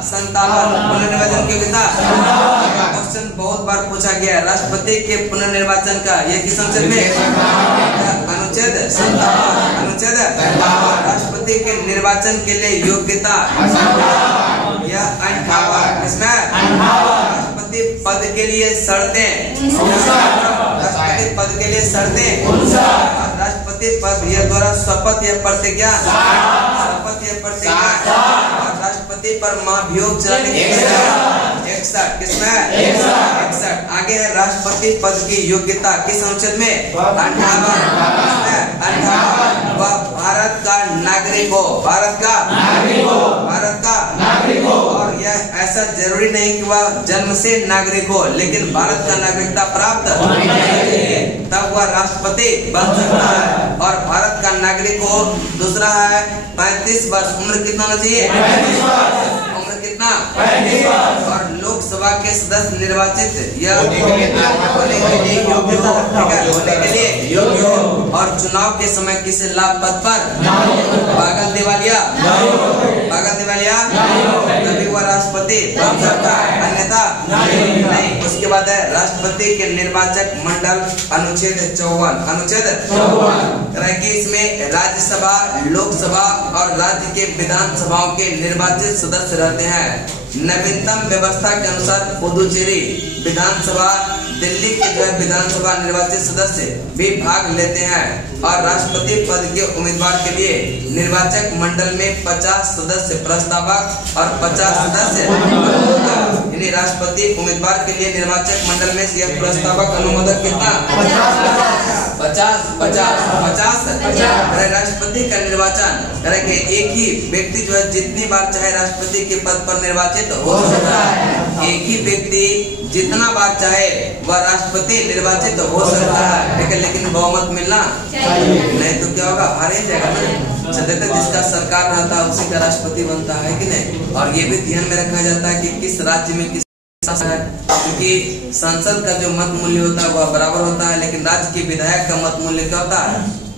57 पुनर्निर्वाचन की योग्यता। क्वेश्चन बहुत बार पूछा गया है, राष्ट्रपति के पुनर्निर्वाचन का यह किस अनुच्छेद में? अनुच्छेद 57। अनुच्छेद राष्ट्रपति के निर्वाचन के लिए योग्यता, यह 58। इसमें राष्ट्रपति पद के लिए शर्तें, राष्ट्रपति पद के लिए शर्तें, राष्ट्रपति पद यह द्वारा शपथ या प्रतिज्ञा, शपथ या प्रतिज्ञा, और राष्ट्रपति पर महाभियोग चलाने की 61। किसमें? 61। आगे है राष्ट्रपति पद की योग्यता किस अनुच्छेद में? 58। वह भारत का नागरिक हो, भारत का नागरिक हो, और यह ऐसा जरूरी नहीं कि वह जन्म से नागरिक हो, लेकिन भारत का नागरिकता प्राप्त तब वह राष्ट्रपति बन सकता है। और भारत का नागरिक हो। दूसरा है 35 वर्ष। उम्र कितना होना चाहिए? उम्र कितना? 35 वर्ष। और लोकसभा के सदस्य निर्वाचित होने के लिए योग्य हो, होने के लिए योग्य हो, और चुनाव के समय किसी लाभ पद पर पागल दिवालिया तभी वह राष्ट्रपति बन सकता है, अन्यथा नहीं। उसके बाद है राष्ट्रपति के निर्वाचक मंडल, अनुच्छेद 54। अनुच्छेद 54 इसमें राज्यसभा, लोकसभा और राज्य के विधानसभाओं के निर्वाचित सदस्य रहते हैं। नवीनतम व्यवस्था के अनुसार पुदुचेरी विधानसभा, दिल्ली के जो विधानसभा निर्वाचित सदस्य भी भाग लेते हैं। और राष्ट्रपति पद के उम्मीदवार के लिए निर्वाचक मंडल में 50 सदस्य प्रस्तावक और 50 सदस्य यानी राष्ट्रपति उम्मीदवार के लिए निर्वाचक मंडल में यह प्रस्तावक अनुमोदक कितना? 50। राष्ट्रपति का निर्वाचन करेंगे एक ही व्यक्ति जो है जितनी बार चाहे राष्ट्रपति के पद पर निर्वाचित हो सकता है। एक ही व्यक्ति जितना बार चाहे वह राष्ट्रपति निर्वाचित हो सकता है, ठीक है, लेकिन बहुमत मिलना नहीं तो क्या होगा? हारे जाएगा ना। सदैव जिसका सरकार रहता है उसी का राष्ट्रपति बनता है कि नहीं? और ये भी ध्यान में रखा जाता है कि किस राज्य में किस है, क्योंकि संसद का जो मत मूल्य होता है वह बराबर होता है, लेकिन राज्य के विधायक का मत मूल्य क्या होता है?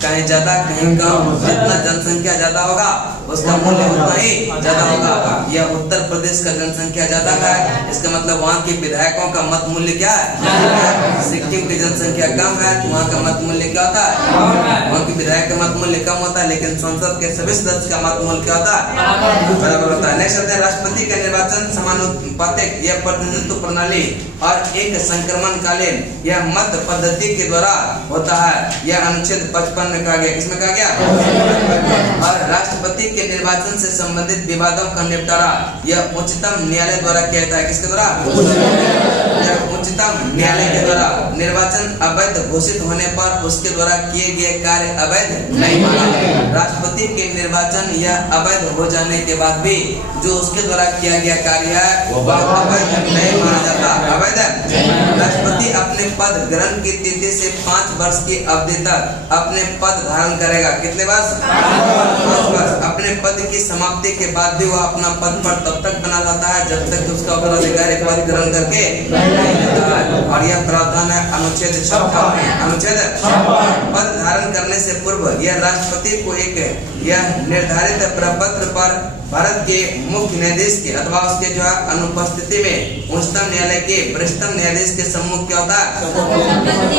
कहीं ज्यादा कहीं कम। जितना जनसंख्या ज्यादा होगा उसका मूल्य उतना ही ज्यादा होगा। यह उत्तर प्रदेश का जनसंख्या ज्यादा है, इसका मतलब वहाँ के विधायकों का मत मूल्य क्या है? सिक्किम की जनसंख्या कम है, वहाँ का मत मूल्य क्या होता है? वहाँ के विधायक का मत मूल्य कम होता है, लेकिन संसद के सभी सदस्य का मत मूल्य क्या होता है? बराबर होता है। नेक्स्ट है राष्ट्रपति का निर्वाचन समानुपातिक, यह प्रतिनिधित्व प्रणाली और एक संक्रमणकालीन यह मत पद्धति के द्वारा होता है। यह अनुच्छेद 55 में कहा गया। किसमें कहा गया? और राष्ट्रपति के निर्वाचन से संबंधित विवादों का निपटारा यह उच्चतम न्यायालय द्वारा किया जाता है। किसके द्वारा? यह उच्चतम न्यायालय के द्वारा। निर्वाचन अवैध घोषित होने पर उसके द्वारा किए गए कार्य अवैध नहीं माना। राष्ट्रपति के निर्वाचन यह अवैध हो जाने के बाद भी जो उसके द्वारा किया गया कार्य है वह अवैध नहीं माना जाता। अवैध राष्ट्रपति अपने पद ग्रहण की तिथि से 5 वर्ष की अवधि तक अपने पद धारण करेगा। कितने वर्ष? 5 वर्ष। अपने पद की समाप्ति के बाद भी वह अपना पद पर तब तक बना रहता है जब तक उसका उत्तराधिकारी पद ग्रहण करके नहीं लेता है। और यह प्रावधान है अनुच्छेद 56। अनुच्छेद पद धारण करने से पूर्व यह राष्ट्रपति को एक यह निर्धारित प्रपत्र पर भारत के मुख्य न्यायाधीश के अथवा उसके जो है अनुपस्थिति में उच्चतम न्यायालय के वरिष्ठतम न्यायाधीश के सम्मुख क्या होता है?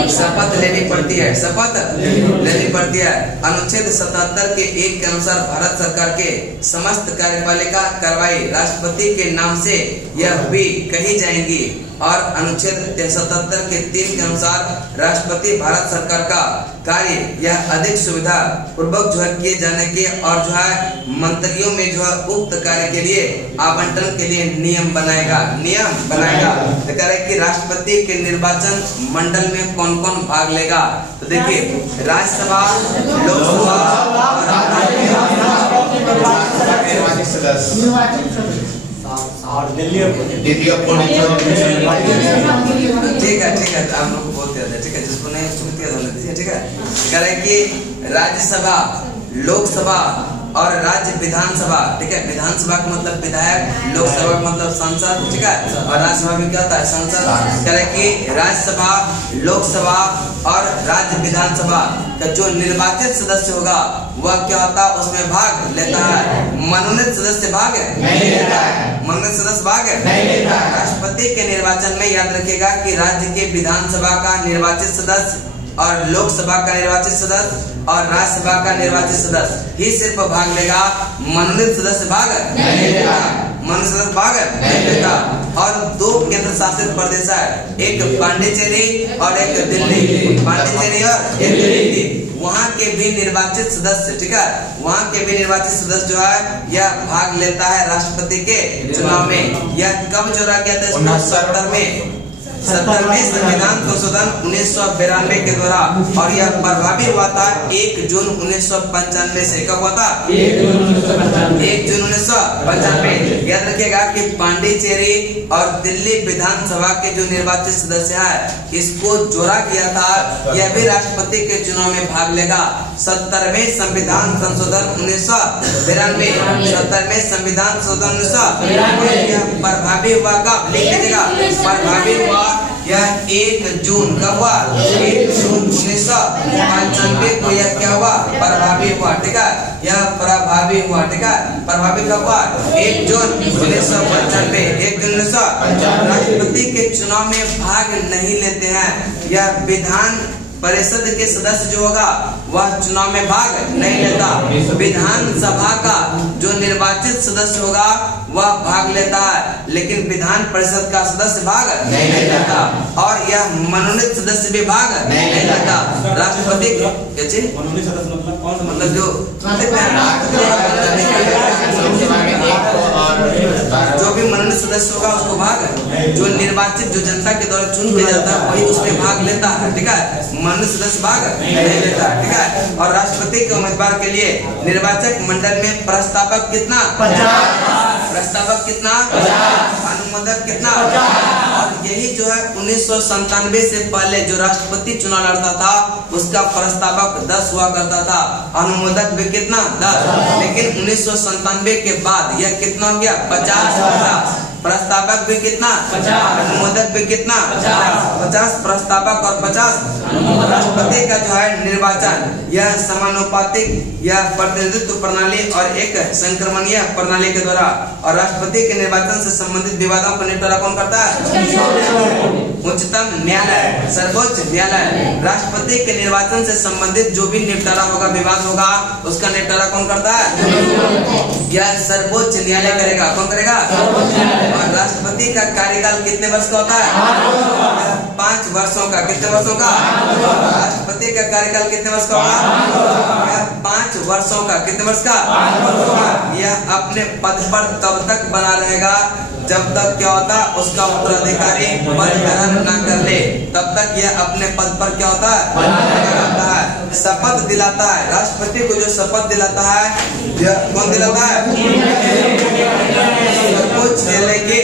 शपथ लेनी पड़ती है। शपथ लेनी पड़ती है। अनुच्छेद 77 के 1 के अनुसार भारत सरकार के समस्त कार्यपालिका कार्रवाई राष्ट्रपति के नाम से यह भी कही जाएंगी। और अनुच्छेद 77 के 3 के अनुसार राष्ट्रपति भारत सरकार का कार्य यह अधिक सुविधा पूर्वक जो है किए जाने के और जो है मंत्रियों में जो है उक्त कार्य के लिए आवंटन के लिए नियम बनाएगा। तो कह रहे कि राष्ट्रपति के निर्वाचन मंडल में कौन कौन भाग लेगा? तो देखिए राज्यसभा, लोकसभा निर्वाचित सदस्य और दिल्ली ठीक है, आप लोग बोलते हैं, ठीक है, जिसको नहीं सुनती है होने दीजिए, ठीक है। कह रहे कि राज्यसभा, लोकसभा और राज्य विधानसभा, ठीक है। विधानसभा का मतलब विधायक, लोकसभा का मतलब सांसद, ठीक है, और राज्यसभा में क्या होता है? संसद। कह रहे कि राज्यसभा, लोकसभा और राज्य विधानसभा का जो निर्वाचित सदस्य होगा वह क्या होता है? उसमें भाग लेता है। मनोनीत सदस्य भाग नहीं लेता है। मनोनीत सदस्य भाग नहीं लेता है। राष्ट्रपति के निर्वाचन में याद रखिएगा कि राज्य के विधानसभा का निर्वाचित सदस्य और लोकसभा का निर्वाचित सदस्य और राज्यसभा का निर्वाचित सदस्य ही सिर्फ भाग लेगा, मनोनीत सदस्य भाग नहीं लेता। मनोनीत सदस्य भाग नहीं लेता। और 2 केंद्र शासित प्रदेश है, एक पांडिचेरी और एक दिल्ली। पांडिचेरी और एक दिल्ली, वहाँ के भी निर्वाचित सदस्य, ठीक है, वहाँ के भी निर्वाचित सदस्य जो है यह भाग लेता है राष्ट्रपति के चुनाव में। यह कब जोड़ा गया था? 70वें संविधान संशोधन 1992 के द्वारा, और यह प्रभावी हुआ था 1 जून 1995 से। कब हुआ था? 1 जून 1995। याद रखिएगा कि पांडिचेरी और दिल्ली विधानसभा के जो निर्वाचित सदस्य है इसको जोड़ा गया था। यह भी राष्ट्रपति के चुनाव में भाग लेगा। 70वें संविधान संशोधन 1992, 70वें संविधान संशोधन 1992 प्रभावी हुआ। कब? लिख लीजिएगा, प्रभावी हुआ यह 1 जून। कब हुआ? 1 जून 1995 को यह क्या हुआ? प्रभावी हुआ, ठीक है, यह प्रभावी हुआ, ठीक है। प्रभावी कब हुआ? 1 जून 1995। 1 जून 1995। राष्ट्रपति के चुनाव में भाग नहीं लेते हैं। यह विधान परिषद के सदस्य जो होगा वह चुनाव में भाग नहीं लेता। विधानसभा का जो निर्वाचित सदस्य होगा वह भाग लेता है, लेकिन विधान परिषद का सदस्य भाग नहीं लेता। और यह मनोनीत सदस्य भी भाग नहीं लेता। राष्ट्रपति मनोनीत सदस्य मतलब कौन सा? मतलब जो भी मनोनीत सदस्य होगा उसको भाग, जो निर्वाचित, जो जनता के द्वारा चुन के जाता है वही उसमें भाग लेता है, ठीक है। मनोनीत सदस्य भाग नहीं लेता, ठीक है। और राष्ट्रपति के उम्मीदवार के लिए निर्वाचक मंडल में प्रस्तावक कितना? 50। प्रस्तावक कितना? 50। अनुमोदक कितना? 50। और यही जो है 1997 से पहले जो राष्ट्रपति चुनाव लड़ता था उसका प्रस्तावक 10 हुआ करता था, अनुमोदक भी कितना? 10। लेकिन 1997 के बाद यह कितना हो गया? 50। प्रस्तावक भी कितना? 50। अनुमोदक भी कितना? 50 प्रस्तावक और 50 राष्ट्रपति का जो है निर्वाचन यह समानुपातिक या प्रतिनिधित्व प्रणाली और एक संक्रमणीय प्रणाली के द्वारा, और राष्ट्रपति के निर्वाचन से संबंधित विवादों का निपटारा कौन करता है? उच्चतम न्यायालय, सर्वोच्च न्यायालय। राष्ट्रपति के निर्वाचन से संबंधित जो भी निपटारा होगा, विवाद होगा, उसका निपटारा कौन करता है? यह सर्वोच्च न्यायालय करेगा। कौन करेगा? और राष्ट्रपति का कार्यकाल कितने वर्ष का होता है? 5 वर्षों का। कितने वर्षों का? राष्ट्रपति का कार्यकाल कितने वर्ष का होगा? 5 वर्षों का। कितने वर्ष का? यह अपने पद पर तब तक बना रहेगा जब तक क्या होता है? उसका उत्तराधिकारी पद ग्रहण न कर ले, तब तक यह अपने पद पर क्या होता है? शपथ दिलाता है। राष्ट्रपति को जो शपथ दिलाता है यह कौन दिलाता है? सर्वोच्च न्यायालय के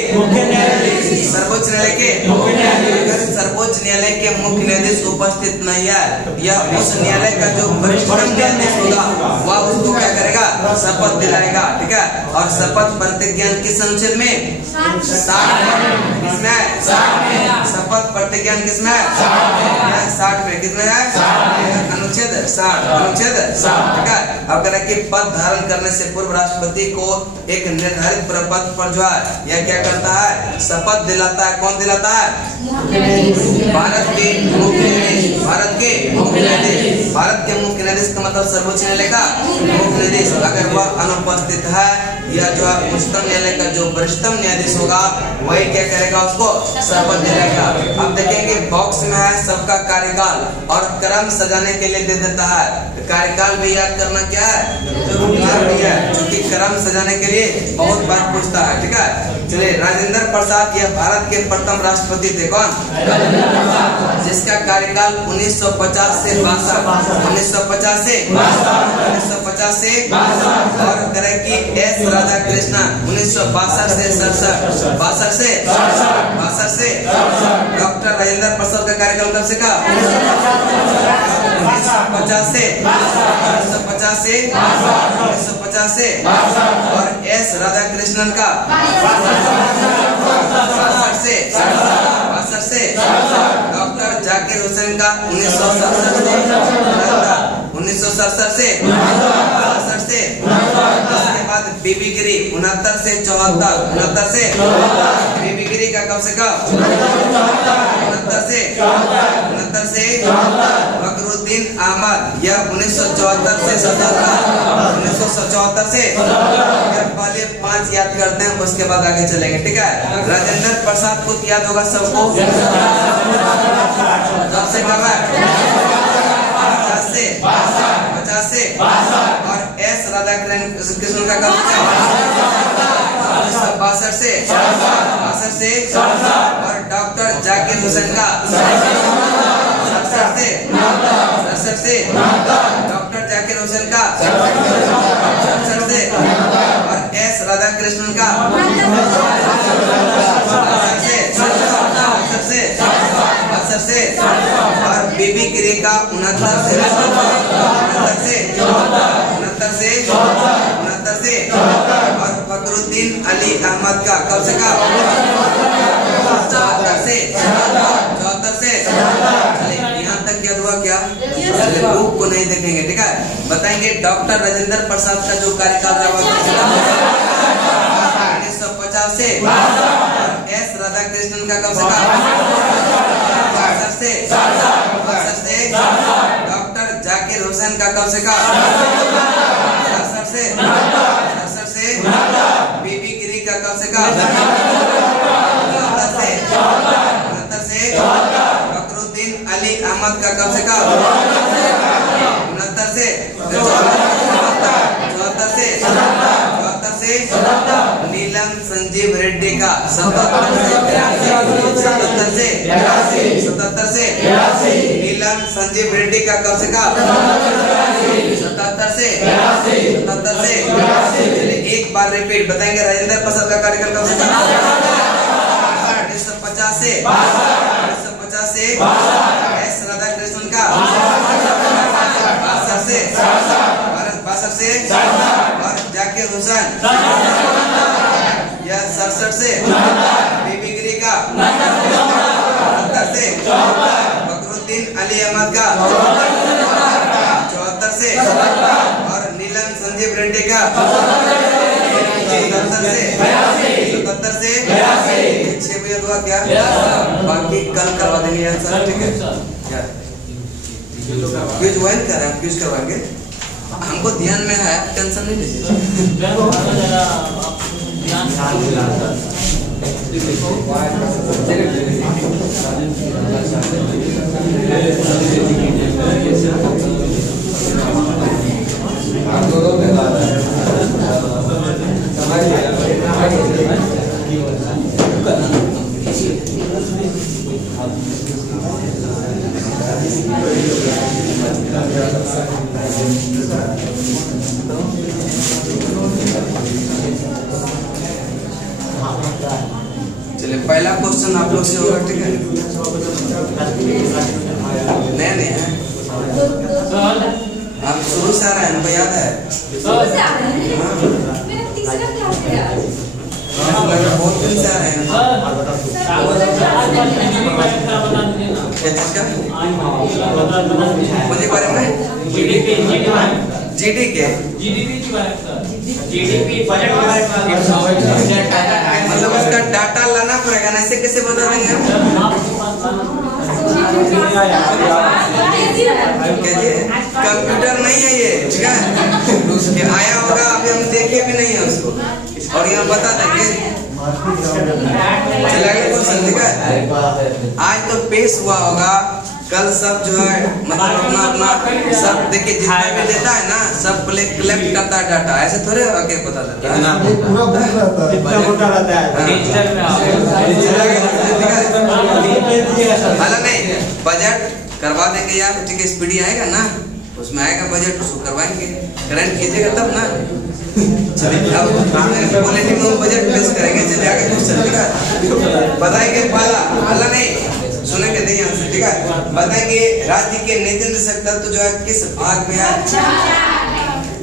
सर्वोच्च न्यायालय के अगर सर्वोच्च न्यायालय के मुख्य न्यायाधीश उपस्थित नहीं है, यह उस न्यायालय का जो वरिष्ठतम न्यायाधीश होगा वह उसको क्या करेगा? शपथ दिलाएगा, ठीक है। और शपथ प्रतिज्ञा किस अनुच्छेद में? 60 किसमें? शपथ प्रतिज्ञा किसमें? 60 में। किसमें है? अनुच्छेद 60। अनुच्छेद 60, ठीक है। अब कह रहा है कि पद धारण करने से पूर्व राष्ट्रपति को एक निर्धारित पद पर जो है यह क्या करता है? शपथ दिलाता है। कौन दिलाता है? भारत के मुख्य न्यायाधीश। भारत के मुख्य न्यायाधीश। भारत के मुख्य न्यायाधीश का मतलब सर्वोच्च न्यायालय का मुख्य न्यायाधीश। अगर वह अनुपस्थित है या जो है उच्चतम न्यायालय का जो वरिष्ठतम न्यायाधीश होगा वही क्या करेगा? उसको शपथ दिलाएगा। अब देखेंगे बॉक्स में है सबका कार्यकाल और क्रम सजाने के लिए दे देता है। कार्यकाल भी याद करना क्या है? जरूरी नाम दिया है, जो कि क्रम सजाने के लिए बहुत बार पूछता है। ठीक है, चलिए राजेंद्र प्रसाद यह भारत के प्रथम राष्ट्रपति थे। कौन? जिसका कार्यकाल 1950 से 1950 से 1950 से और करें कि एस राधाकृष्णन 1962 से 62 से डॉक्टर राजेंद्र प्रसाद का कार्यकाल कब से कहा? 1950 से 1950 से और एस राधाकृष्णन का 62 से डॉक्टर जाकिर हुसैन का 1967 से उसके बाद बीबी गिरी 69 से 74 बीबी गिरी का कब से कब? 69 से फखरुद्दीन अहमद यह 1974 से 1974 से पहले 5 याद करते हैं, उसके बाद आगे चलेंगे। ठीक है, राजेंद्र प्रसाद को याद होगा सबको, कब से कब है? 50 से और एस राधाकृष्णन का कब से? 62 से और डॉक्टर जाकिर हुसैन का 67 से डॉक्टर जाकिर हुसैन का 67 से और एस राधाकृष्णन का 62 से और बीबी गिरी का 69 से और फखरुद्दीन अली अहमद का कब से का? 74 से यहाँ तक याद हुआ क्या? बुक को नहीं देखेंगे। ठीक है, बताएंगे डॉक्टर राजेंद्र प्रसाद का जो कार्यकाल रहा 1950 से और एस राधाकृष्णन का कब से का? 62 से डॉक्टर जाकिर हुसैन का कब से का? 67 से बीबी गिरी का कब से का? 69 से फखरुद्दीन अली अहमद का कब से का? 69 से 74 से नीलम संजीव रेड्डी का 77 से नीलम संजीव रेड्डी का कब से का? 77 से एक बार रिपीट बताएंगे। राजेंद्र प्रसाद का कार्यकाल कब से का? 1950 से एस राधाकृष्णन का 62 से और जाकिर हुसैन यह 67 से बीबी गिरी का 69 से फखरुद्दीन अली अहमद का 74 से और नीलम संजीव रेड्डी का 77 से 6 बजे हुआ क्या? बाकी कल करवा देंगे यार सर। ठीक है, क्विज ज्वाइन कर रहे हैं, क्विज करवाएंगे, हमको ध्यान में है, टेंशन नहीं लीजिए। चलिए पहला क्वेश्चन आप लोग से होगा। ठीक है, नया नहीं है, आप शुरू से आ रहे हैं, हमको याद है। बहुत दिन से आ रहे हैं। मुझे बारे में जीडीपी बजट मतलब उसका डाटा लाना पड़ेगा ना, ऐसे कैसे बता देंगे? कंप्यूटर नहीं है ये, ठीक है, आया होगा अभी हम देखे भी नहीं है उसको, और यहाँ बता देंगे। चलिए क्वेश्चन, ठीक है, आज तो पेश हुआ होगा कल सब जो है मतलब अपना सब देखिए जितना भी देता है ना सब कलेक्ट करता है डाटा, ऐसे थोड़े आके बता देता है पूरा बुक रहता है, इतना मोटा रहता है। नहीं बजट करवा देंगे यार, ठीक है स्पीडी आएगा ना उसमें आएगा बजट, उसको करवाएंगे, करंट कीजिएगा तब ना। चलिए अब क्वालिटी में बजट पेश करेंगे। चलिए आगे क्वेश्चन, ठीक है बताएंगे पहला नहीं सुनेंगे नहीं आंसर, ठीक है बताएंगे राज्य के नीति निर्देशक तत्व जो है किस भाग में है?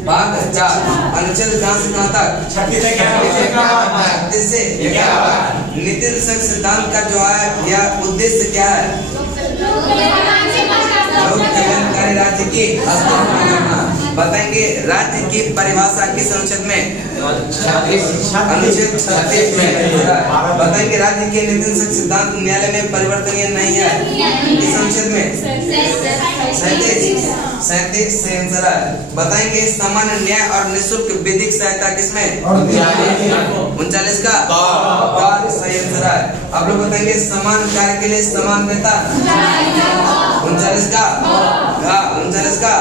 भाग 4 अनुच्छेद कहाँ से कहाँ तक? 36 से 51। नीति निर्देशक सिद्धांत का जो है या उद्देश्य क्या है? लोक कल्याणकारी राज्य की स्थापना करना। बताएंगे राज्य की परिभाषा किस अनुच्छेद में? अनुच्छेद 36 में। बताएंगे राज्य के नीति निर्देशक सिद्धांत न्यायालय में परिवर्तनीय नहीं है, किस अनुच्छेद में? 37 से आंसर है। बताएंगे सामान्य न्याय और निःशुल्क विधिक सहायता किसमें? 39 का सही आंसर है। आप लोग बताएंगे समान कार्य के लिए समान वेतन 39 का 39 का।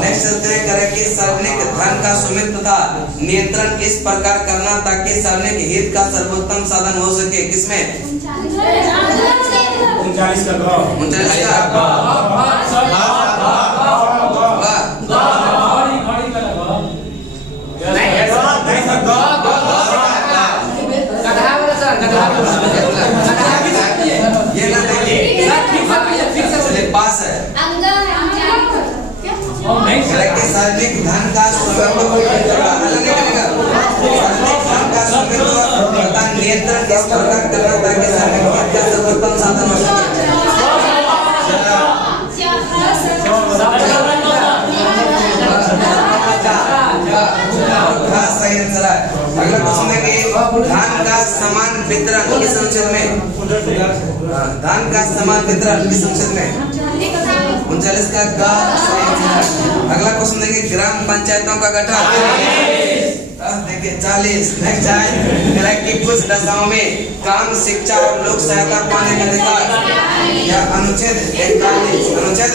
नेक्स्ट चलते हैं करें कि सार्वजनिक धन का सुमित तथा नियंत्रण इस प्रकार करना ताकि सार्वजनिक हित का सर्वोत्तम साधन हो सके, किसमें? 39 ये ना देखिए पास है सार्वजनिक धन का नियंत्रण इस प्रकार करना ताकि सार्वजनिक हित का सर्वोत्तम साधन हो सके। सही आंसर है। अगला क्वेश्चन है कि धान का समान वितरण किस अनुच्छेद में? धान का समान वितरण किस अनुच्छेद में? 39 का सही आंसर है। अगला क्वेश्चन देखिए ग्राम पंचायतों का गठन देखिए 40। नेक्स्ट है कि कुछ दशाओं में काम शिक्षा और लोक सहायता पाने का अधिकार या अनुच्छेद 41। अनुच्छेद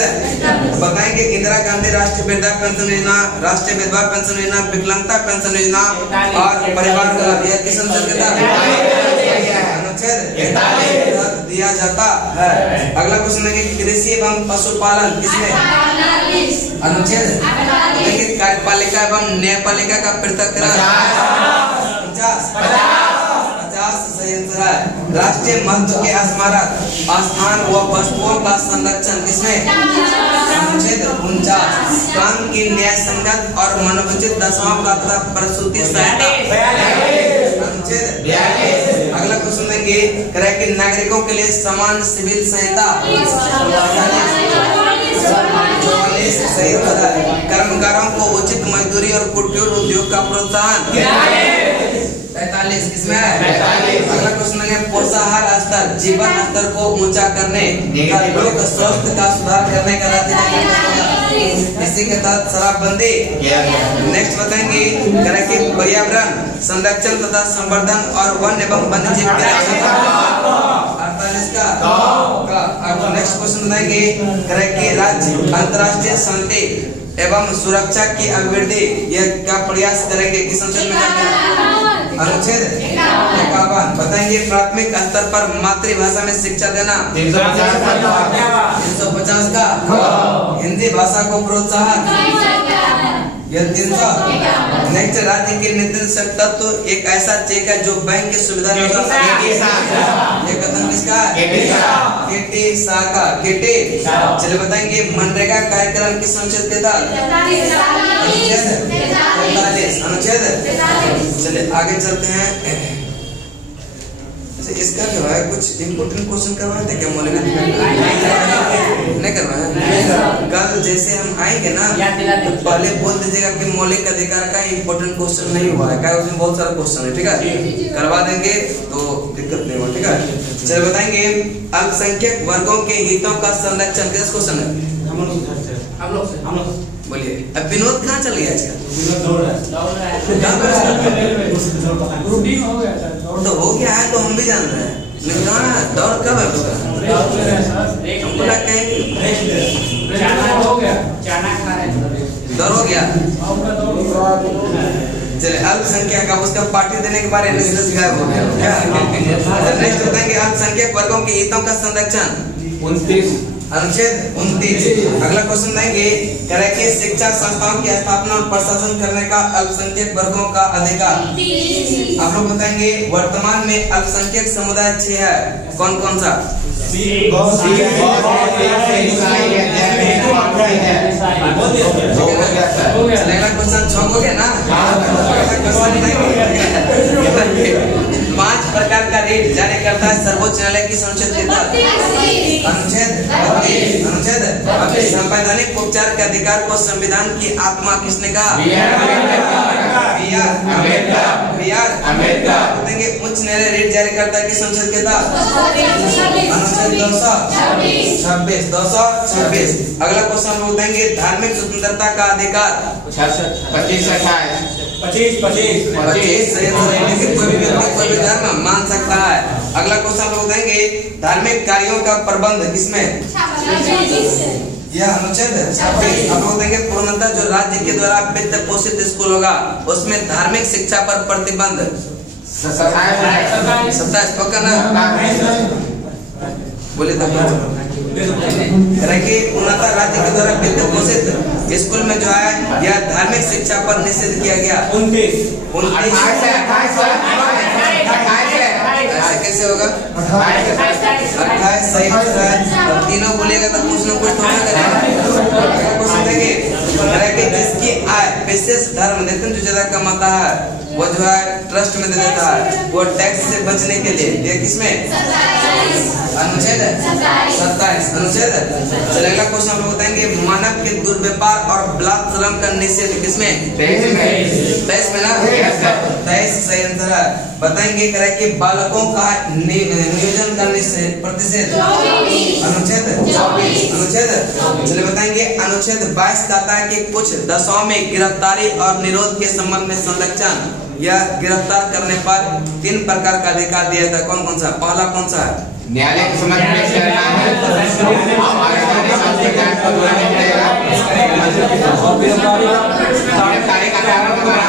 बताएंगे इंदिरा गांधी राष्ट्रीय वृद्धा पेंशन योजना, राष्ट्रीय विधवा पेंशन योजना, विकलांगता पेंशन योजना और परिवार लाभ यह किस अनुच्छेद के तहत? अनुच्छेद 41 दिया जाता है। अगला क्वेश्चन है कि कृषि एवं पशुपालन किसमें? अनुच्छेद देखिए कार्यपालिका एवं न्यायपालिका का पृथक्करण 50 सही आंसर है। राष्ट्रीय महत्व के स्मारक स्थान व वस्तुओं का संरक्षण किसमें? अनुच्छेद 49। काम की न्याय संगत और मनोचित दशाओं का तथा प्रसूति सहायता अनुच्छेद 42। अगला क्वेश्चन देंगे कि नागरिकों के लिए समान सिविल सहायता 44 सही होता है। कर्मकारों को उचित मजदूरी और कुटीर उद्योग का प्रोत्साहन 45 किसमें है? अगला क्वेश्चन है पोषाहार स्तर जीवन स्तर को ऊंचा करने लोक स्वास्थ्य का सुधार करने का राज्य इसी के तहत शराबबंदी। नेक्स्ट बताएंगे कि पर्यावरण संरक्षण तथा संवर्धन और वन एवं वन्य जीव के रक्षा 48 का। नेक्स्ट क्वेश्चन बताएंगे कि राज्य अंतर्राष्ट्रीय शांति एवं सुरक्षा की अभिवृद्धि यह का प्रयास करेंगे, किस अनुच्छेद में? अनुच्छेद 51। बताएंगे प्राथमिक स्तर पर मातृभाषा में शिक्षा देना 350 का। हिंदी भाषा को प्रोत्साहन यह 300। नेक्स्ट राज्य के निर्देशक तत्व एक ऐसा चेक है जो बैंक की सुविधा ये कथन किसका? केटी शाखा केटी। चलिए बताएंगे मनरेगा कार्यक्रम किस अनुच्छेद के तहत? अनुच्छेद। चलिए आगे चलते हैं। इसका जो है कुछ इम्पोर्टेंट क्वेश्चन करवाए थे क्या मौलिक अधिकार? नहीं करवाए। कल जैसे हम आएंगे ना तो पहले बोल दीजिएगा कि मौलिक अधिकार का इम्पोर्टेंट क्वेश्चन नहीं हुआ है, क्या उसमें बहुत सारा क्वेश्चन है, ठीक है करवा देंगे तो दिक्कत नहीं होगा, ठीक है। चलिए बताएंगे अल्पसंख्यक वर्गों के हितों का संरक्षण किस क्वेश्चन है? हम लोग बोलिए। अब विनोद कहाँ चल गया आजकल? तो हो गया है तो हम भी जान रहे हैं। दौड़ कब है आपका? हमको ना कहीं हो गया दौड़ हो गया। चले अल्पसंख्यक का उसका पार्टी देने के बाद गायब हो गया क्या? नेक्स्ट बताएंगे अल्पसंख्यक वर्गों के हितों का संरक्षण 29 अनुच्छेद 29। अगला क्वेश्चन देंगे कह कि शिक्षा संस्थाओं की स्थापना और प्रशासन करने का अल्पसंख्यक वर्गों का अधिकार। आप लोग बताएंगे वर्तमान में अल्पसंख्यक समुदाय 6 है, कौन कौन सा? अगला क्वेश्चन 6 हो गया ना? अगला क्वेश्चन 5 प्रकार का रेट जारी करता है सर्वोच्च न्यायालय की अनुच्छेद के तहत। अनुच्छेद संवैधानिक उपचार के अधिकार को संविधान की आत्मा किसने कहा? बताएंगे उच्च न्यायालय रेट जारी करता है किस अनुच्छेद के तहत? अनुच्छेद 226। अगला क्वेश्चन हम देंगे धार्मिक स्वतंत्रता का अधिकार 25 कोई भी धर्म मान सकता है। अगला क्वेश्चन लोग देंगे धार्मिक कार्यों का प्रबंध किसमें? यह अनुच्छेद 26। हम लोग देंगे पूर्णतः जो राज्य के द्वारा वित्त पोषित स्कूल होगा उसमें धार्मिक शिक्षा पर प्रतिबंध 27 पक्का ना? बोले तो पूर्णतः राज्य के द्वारा वित्त पोषित स्कूल में जो है यह धार्मिक शिक्षा पर निषेध किया गया। 29 ऐसे कैसे होगा? 28 सही है। तीनों बोलेगा तो कुछ न कुछ तो होना करेगा। जिसकी आय विशेष धर्म देते जो ज्यादा कमाता है वो जो है ट्रस्ट में दे देता है, वो टैक्स से बचने के लिए ये किसमें? अनुच्छेद 27। अनुच्छेद चलिए अगला क्वेश्चन हम लोग बताएंगे मानव के दुर्व्यापार और बलात्कार श्रम का निषेध किसमें? 23 में ना? 23 सही आंसर है। बताएंगे करें कि बालकों का नियोजन का प्रतिषेध अनुच्छेद 24। चलिए बताएंगे अनुच्छेद 22 कहता है कि कुछ दशाओं में गिरफ्तारी और निरोध के संबंध में संरक्षण या गिरफ्तार करने पर 3 प्रकार का अधिकार दिया था। कौन कौन सा? पहला कौन सा है? न्यायालय के समक्ष पेश करना है, हमारे संविधान को बुलाने पड़ेगा, गिरफ्तारी का कारण बताना।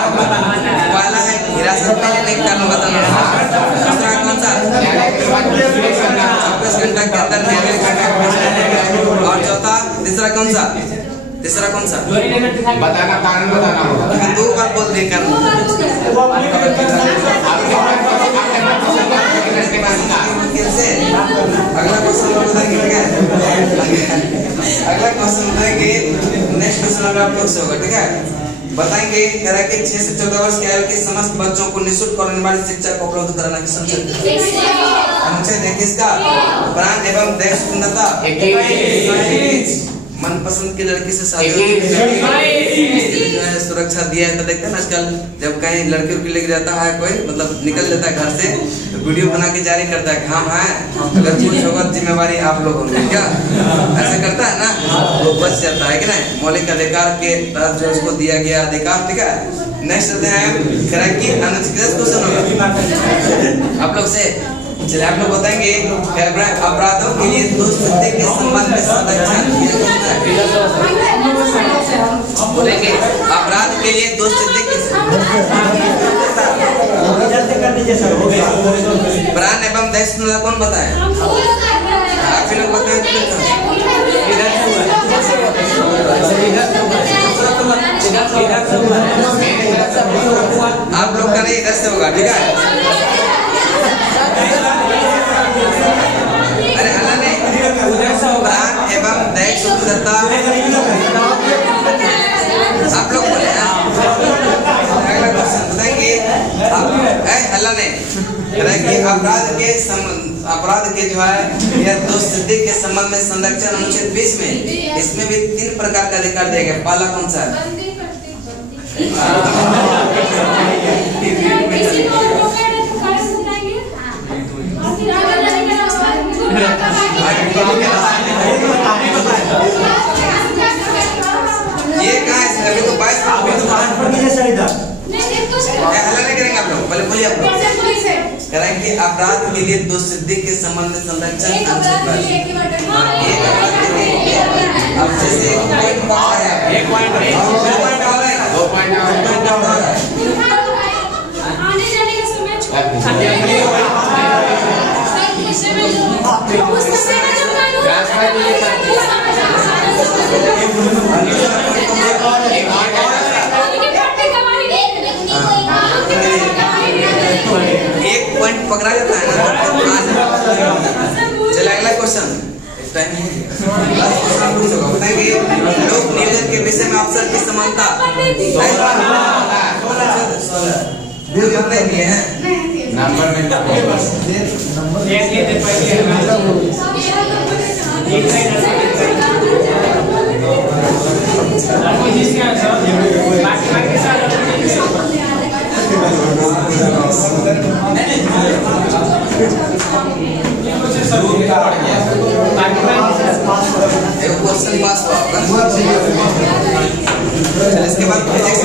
पहला है हिरासत में लेने का कारण बताना। दूसरा कौन सा? न्यायालय के समक्ष पेश करना 24 घंटा के अंदर न्यायालय का। और चौथा तीसरा कौन सा? तीसरा कौन सा? बताना, कारण बताना होगा। 2 बार बोल दे कर अगला क्वेश्चन बताएंगे क्या? अगला क्वेश्चन बताएंगे नेक्स्ट क्वेश्चन आप लोग से होगा, ठीक है? बताएंगे कह रहा है कि 6 से 14 वर्ष के आयु के समस्त बच्चों को निःशुल्क और अनिवार्य शिक्षा को उपलब्ध कराना किस अनुच्छेद? अनुच्छेद 21 का। प्राण एवं देश स्वतंत्रता 21। मनपसंद की लड़की से शादी सुरक्षा दिया है तो देखते हैं ना आजकल जब कहीं लड़की उड़की लेके जाता है कोई मतलब निकल जाता है घर से तो वीडियो बना के जारी करता है कि हम हैं, अगर कुछ होगा जिम्मेवारी आप लोग होंगे क्या? ऐसा करता है ना, वो बच जाता है कि नहीं? मौलिक अधिकार के तहत जो उसको दिया गया अधिकार, ठीक है? नेक्स्ट होते हैं अनुच्छेद क्वेश्चन होगा आप लोग से। चलिए आप लोग बताएंगे अपराधों के लिए 2 स्थिति के संबंध में संरक्षण किया जाता है। बोलेंगे अपराध के लिए 2 स्थिति के प्राण एवं देश कौन बताए? आप लोग बताएं। आप लोग का नहीं इधर से होगा, ठीक है? अरे हल्ला नहीं, प्राण एवं दैहिक स्वतंत्रता आप लोग बोले। अगला क्वेश्चन बताएंगे हल्ला नहीं कि अपराध के जो है यह 2 स्थिति के संबंध में संरक्षण अनुच्छेद 20 में इसमें भी 3 प्रकार का अधिकार दिया गया। पहला कौन सा है? ये कहाँ है? अभी तो 22 हल्ला नहीं करेंगे आप लोग, पहले बोलिए आप लोग। करें कि अपराध के लिए दुष्सिद्धि के संबंध में संरक्षण अब जैसे एक पॉइंट और है 2 पॉइंट और है आने जाने का समय एक पॉइंट पकड़ा जाता है ना। चलिए अगला क्वेश्चन बताएंगे लोक नियोजन के विषय में अवसर की समानता दिए हैं नंबर में क्वेश्चन पास हुआ। इसके बाद फिजिक्स